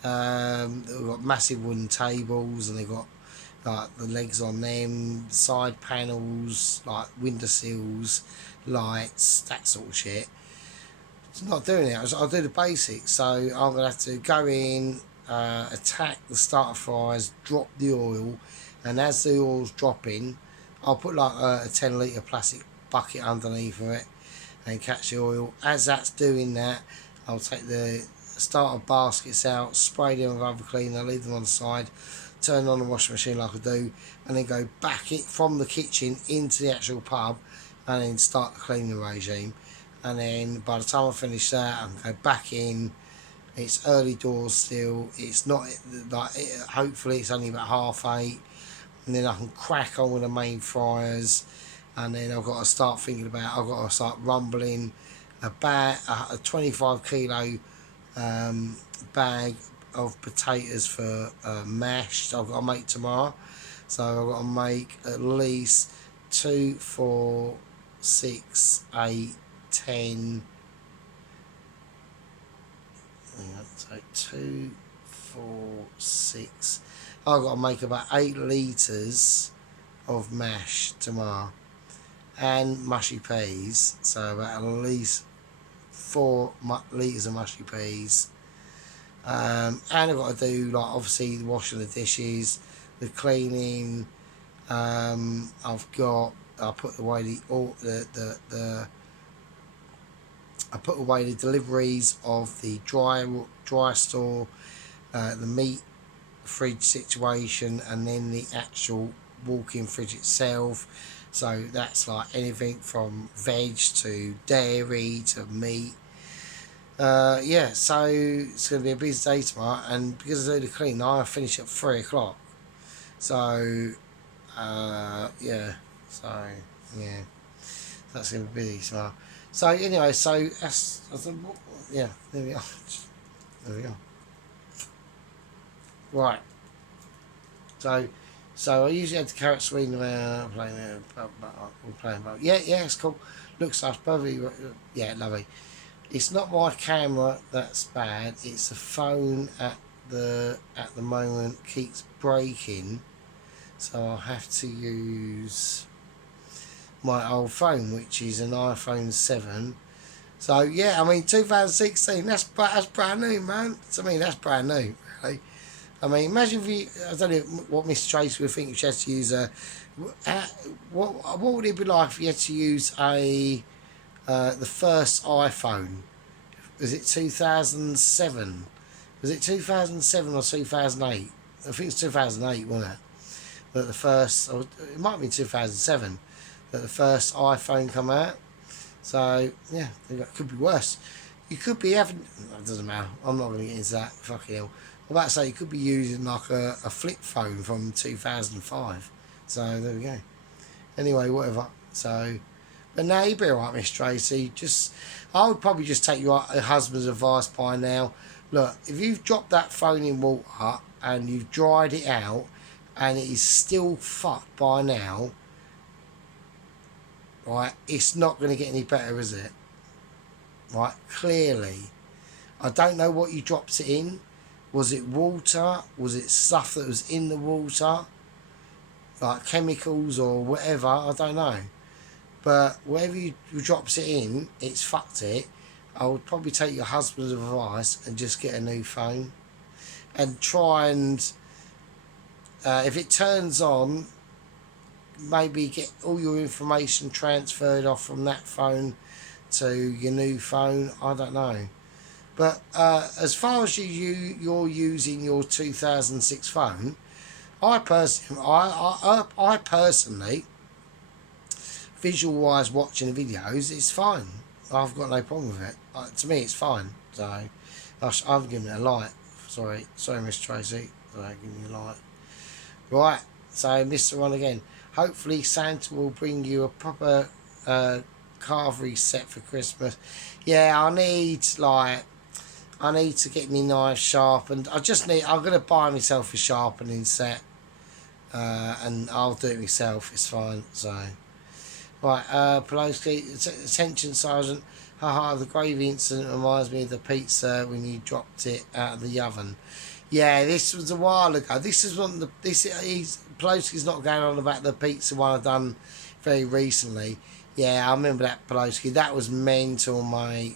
They've got massive wooden tables, and they've got like the legs on them, side panels, like window sills, lights, that sort of shit. It's not doing it. I'll do the basics. So I'm gonna have to go in, attack the starter fries, drop the oil, and as the oil's dropping, I'll put like a 10-litre plastic bucket underneath of it and catch the oil. As that's doing that, I'll take the starter baskets out, spray them with oven cleaner, leave them on the side, turn on the washing machine like I do, and then go back it from the kitchen into the actual pub, and then start the cleaning regime. And then by the time I finish that, I can go back in. It's early doors still. It's not like hopefully it's only about 8:30, and then I can crack on with the main fryers. And then I've got to start thinking about, I've got to start rumbling a 25 kilo bag of potatoes for mashed I've got to make tomorrow. So I've got to make at least 2, 4, 6, 8, 10. So 2, 4, 6. I've got to make about 8 litres of mash tomorrow. And mushy peas, so about at least 4 litres of mushy peas. And I've got to do like obviously the washing the dishes, the cleaning. I've got. I put away the I put away the deliveries of the dry store, the meat fridge situation, and then the actual walk-in fridge itself. So that's like anything from veg to dairy to meat. Yeah, so it's going to be a busy day tomorrow, and because I do the clean, I finish at 3 o'clock. So, yeah, so yeah, that's going to be busy tomorrow. So anyway, so yeah, there we are. There we are. Right. So I usually had the carrot swing around playing about. Yeah, it's cool. Looks nice, perfectly. Yeah, lovely. It's not my camera that's bad. It's the phone at the moment keeps breaking, so I'll have to use my old phone, which is an iPhone 7. So yeah, I mean 2016. That's brand new, man. To me, that's brand new. Really. I mean, imagine if you. I don't know what Mr. Tracy would think if you had to use a. What would it be like if you had to use a the first iPhone? Was it 2007? Was it 2007 or 2008? I think it's 2008, wasn't it? That the first, or it might be 2007, that the first iPhone come out. So yeah, it could be worse. You could be having. It doesn't matter. I'm not going to get into that. Fucking hell. I'm about to say you could be using like a flip phone from 2005. So there we go. Anyway, whatever. So, but now you'd be alright, Miss Tracy. I would probably just take your husband's advice by now. Look, if you've dropped that phone in water and you've dried it out and it is still fucked by now, right, it's not going to get any better, is it? Right, clearly. I don't know what you dropped it in. Was it water? Was it stuff that was in the water? Like chemicals or whatever? I don't know. But wherever you drops it in, it's fucked it. I would probably take your husband's advice and just get a new phone. And try and, if it turns on, maybe get all your information transferred off from that phone to your new phone. I don't know. But as far as you're using your 2006 phone, I personally, visual-wise watching the videos, it's fine. I've got no problem with it. To me, it's fine. So I've given it a like. Sorry, Miss Tracy. Sorry, giving you a like. Right. So Mr. One again. Hopefully Santa will bring you a proper carvery set for Christmas. Yeah, I need to get my knife sharpened. I'm going to buy myself a sharpening set. And I'll do it myself. It's fine. So, right, Pelosi, attention, Sergeant. Haha, the gravy incident reminds me of the pizza when you dropped it out of the oven. Yeah, this was a while ago. This is one. Pelosi's not going on about the pizza one I've done very recently. Yeah, I remember that, Pelosi. That was mental, mate.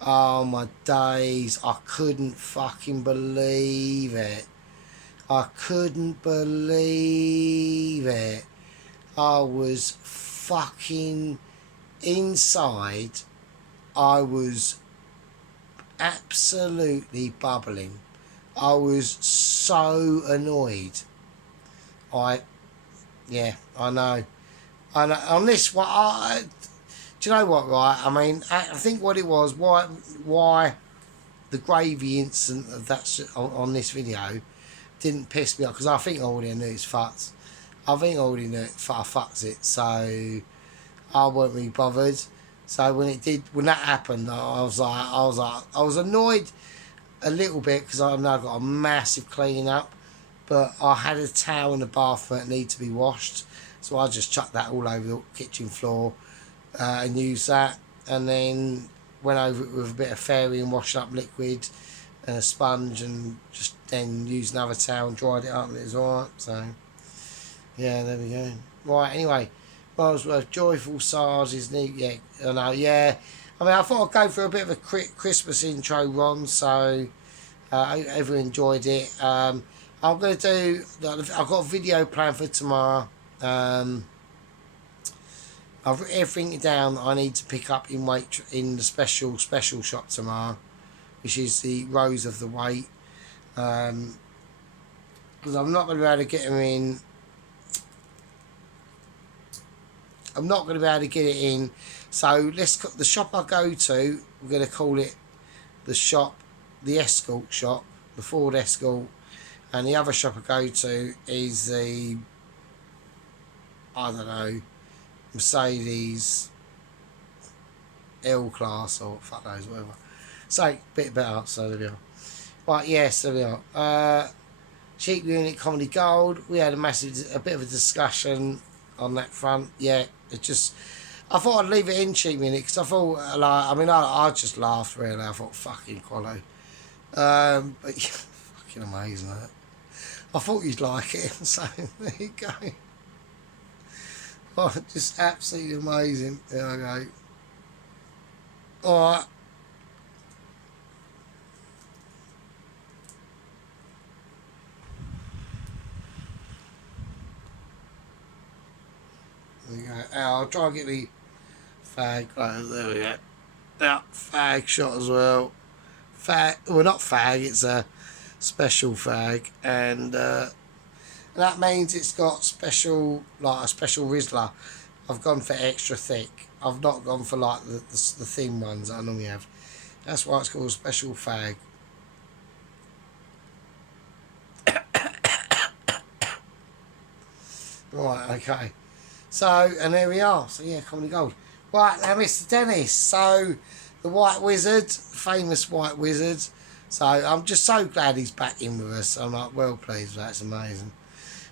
Oh my days! I couldn't fucking believe it. I couldn't believe it. I was fucking inside. I was absolutely bubbling. I was so annoyed. Yeah, I know. On this one, do you know what, right? I mean, I think what it was, why the gravy incident of that on this video didn't piss me off, because I think I already knew it's fucked. I think I already knew I fucked it, so I weren't really bothered. So when that happened, I was annoyed a little bit because I know I've got a massive clean up, but I had a towel in the bathroom that needed to be washed, so I just chucked that all over the kitchen floor and used that, and then went over it with a bit of fairy and washed up liquid and a sponge, and just then used another towel and dried it up, and it was alright. So yeah, there we go. Right, anyway, Bosworth, Joyful SARS is new. Yeah, I know. Yeah, I mean, I thought I'd go for a bit of a Christmas intro, Ron. So I hope everyone enjoyed it. I'm going to do. I've got a video planned for tomorrow. I've written everything down that I need to pick up in the special shop tomorrow, which is the rows of the weight. Because I'm not going to be able to get them in. I'm not going to be able to get it in. So the shop I go to, we're going to call it the Escort shop, the Ford Escort, and the other shop I go to is I don't know, Mercedes L class or fuck knows whatever. So bit better. So there we are. Right, yes, there we are. Cheap Unit Comedy Gold. We had a bit of a discussion on that front. Yeah, I thought I'd leave it in Cheap Unit because I thought, I just laughed really. I thought fucking quality. But yeah, fucking amazing, that. I thought you'd like it, so there you go. Oh, just absolutely amazing. There I go. Alright. There you go. I'll try and get me fag. Oh, there we go. Yeah, fag shot as well. Well, not fag, it's a special fag. And that means it's got a special Rizzler. I've gone for extra thick. I've not gone for like the thin ones that I normally have. That's why it's called a special fag. Right, okay. So, and there we are. So yeah, Comedy Gold. Right, now Mr. Dennis. So, the White Wizard, famous White Wizard. So, I'm just so glad he's back in with us. I'm like, well pleased. That's amazing.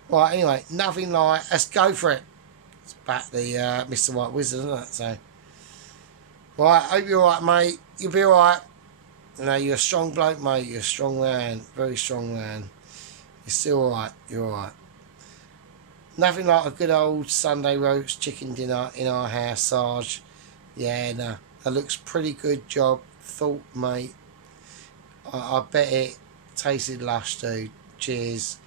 Right, anyway, nothing like. Let's go for it. It's back the Mr. White Wizard, isn't it? So, right, hope you're alright, mate. You'll be alright. You know, you're a strong bloke, mate. You're a strong man. Very strong man. You're still alright. You're alright. Nothing like a good old Sunday roast chicken dinner in our house, Sarge. Yeah, no. That looks pretty good job. Thought, mate. I bet it tasted lush, dude. Cheers.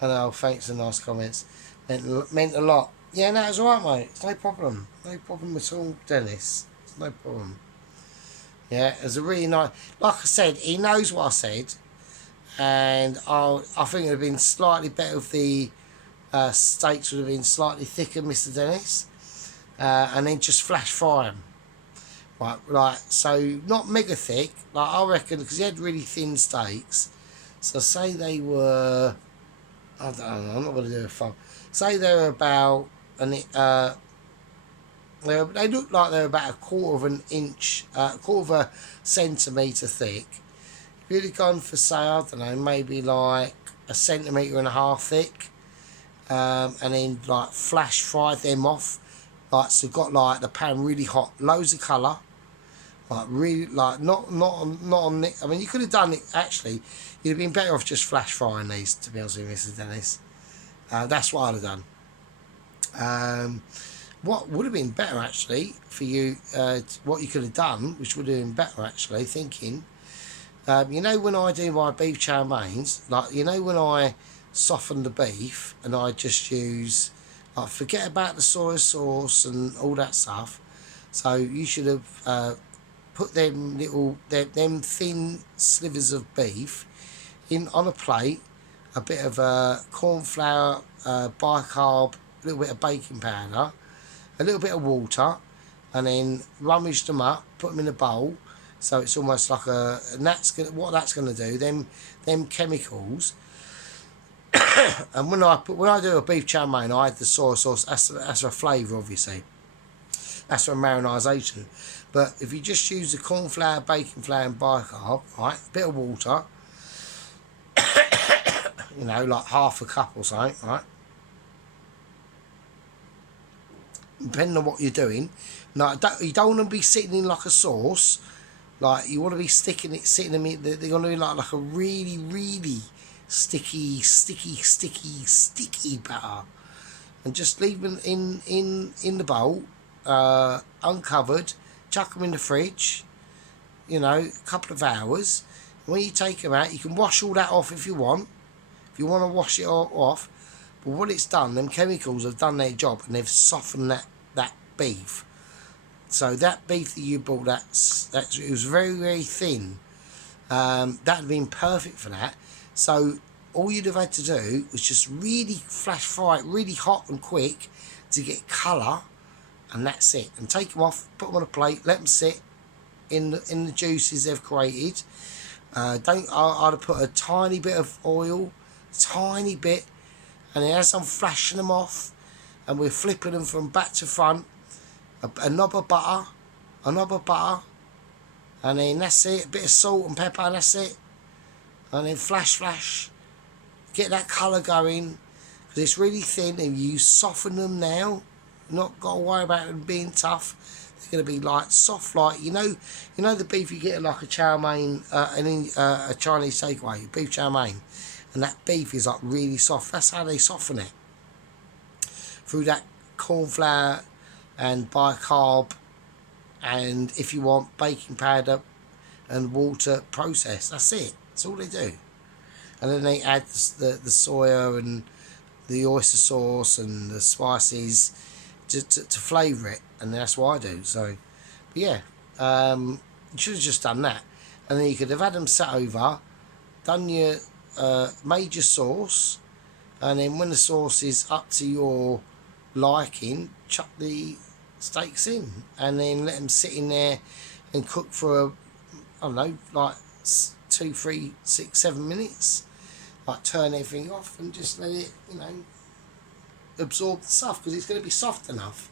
I know, thanks for the nice comments. Meant a lot. Yeah, no, it's alright, mate. It's no problem. No problem at all, Dennis. It's no problem. Yeah, it was a really nice... Like I said, he knows what I said. And I think it would have been slightly better if the steaks would have been slightly thicker, Mr. Dennis. And then just flash fry them. Right, so not mega thick. Like I reckon, because he had really thin steaks. So say they were... I don't know, I'm not going to do a fun. Say they were about... they looked like they were about a quarter of a centimetre thick. If you'd have gone for, say, I don't know, maybe like 1.5 centimetres thick, and then like flash fried them off, like so got like the pan really hot, loads of colour, like really like not on it. I mean, you could have done it actually. You'd have been better off just flash frying these, to be honest with you, Mr. Dennis. That's what I'd have done. What would have been better actually for you, what you could have done, which would have been better actually, thinking, you know, when I do my beef chow mains, like, you know, when I soften the beef and I just use, like, forget about the soy sauce and all that stuff. So you should have put them them thin slivers of beef in on a plate, a bit of corn flour, bicarb, a little bit of baking powder, a little bit of water, and then rummage them up, put them in a bowl, so it's almost like and what that's gonna do. Them chemicals. And when I do a beef chow mein, I add the soy sauce. That's for flavour, obviously. That's for marinisation. But if you just use the corn flour, baking flour, and bicarb, right, a bit of water, you know, like half a cup or something, right. Depending on what you're doing. Now, you don't want to be sitting in like a sauce. Like, you want to be sitting in. They're going to be like a really, really sticky batter, and just leave them in the bowl, uncovered. Chuck them in the fridge. You know, a couple of hours. When you take them out, you can wash all that off if you want. if you want to wash it off. But what it's done, them chemicals have done their job, and they've softened that beef. So that beef that you bought, it was very, very thin. That'd have been perfect for that. So all you'd have had to do was just really flash fry it really hot and quick to get colour, and that's it. And take them off, put them on a plate, let them sit in the juices they've created. I'd have put a tiny bit of oil, tiny bit, and then as I'm flashing them off, and we're flipping them from back to front, a knob of butter, and then that's it. A bit of salt and pepper, and that's it. And then flash, get that colour going, because it's really thin, and you soften them now. Not got to worry about them being tough. They're going to be like soft, like you know the beef you get at like a chow mein, a Chinese takeaway, beef chow mein, and that beef is like really soft. That's how they soften it, through that corn flour and bicarb, and if you want baking powder and water process. That's it. That's all they do. And then they add the soya and the oyster sauce and the spices to flavour it, and that's what I do. So, but yeah, you should have just done that, and then you could have had them sat over, done your made your sauce, and then when the sauce is up to your liking, chuck the steaks in, and then let them sit in there and cook for I don't know, like 2, 3, 6, 7 minutes. Like turn everything off and just let it, absorb the stuff, because it's going to be soft enough.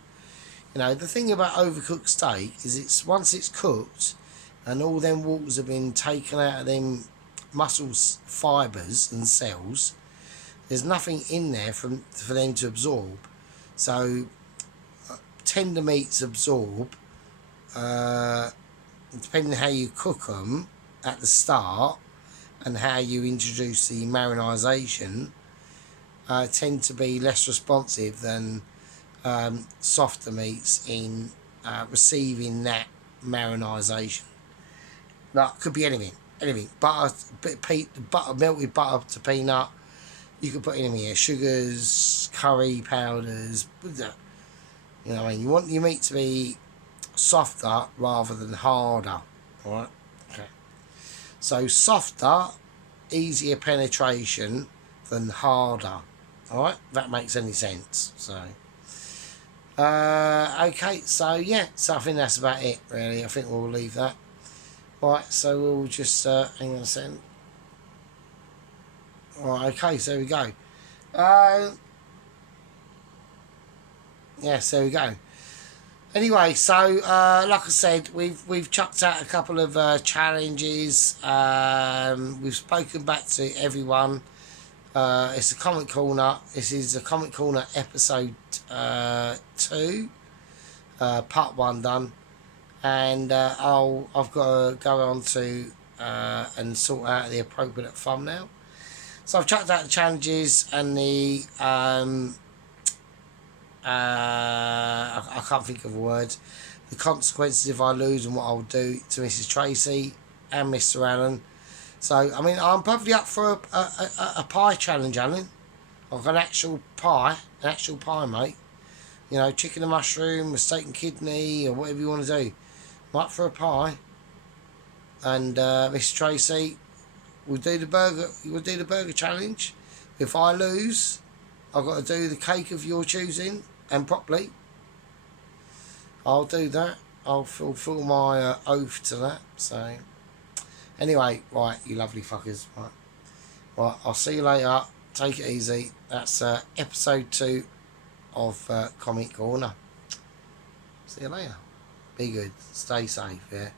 The thing about overcooked steak is it's once it's cooked and all them waters have been taken out of them muscles, fibres and cells, there's nothing in there for them to absorb. So tender meats absorb, depending on how you cook them at the start and how you introduce the marinisation, tend to be less responsive than softer meats in receiving that marinisation. That could be anything. Butter, melted butter to peanut. You could put anything here. Sugars, curry powders. You want your meat to be softer rather than harder. Alright? Okay. So softer, easier penetration than harder. Alright? That makes any sense. So okay, so yeah, so I think that's about it really. I think we'll leave that. Right, so we'll just hang on a second. Right, okay, so there we go. Yes, there we go. Anyway, so like I said, we've chucked out a couple of challenges. We've spoken back to everyone. It's a Comic Corner. This is a Comic Corner episode 2, part 1 done, and I've got to go on to and sort out the appropriate thumbnail. So I've chucked out the challenges and the I can't think of a word. The consequences if I lose and what I'll do to Mrs. Tracy and Mr. Allen. So, I mean, I'm perfectly up for a pie challenge, Alan. Like an actual pie, mate. Chicken and mushroom, with steak and kidney, or whatever you want to do. I'm up for a pie. And Mrs. Tracy, we'll do the burger challenge. If I lose, I've got to do the cake of your choosing, and properly. I'll do that. I'll fulfill my oath to that. So, anyway, right, you lovely fuckers. Right, I'll see you later. Take it easy. That's episode 2 of Comic Corner. See you later. Be good. Stay safe, yeah.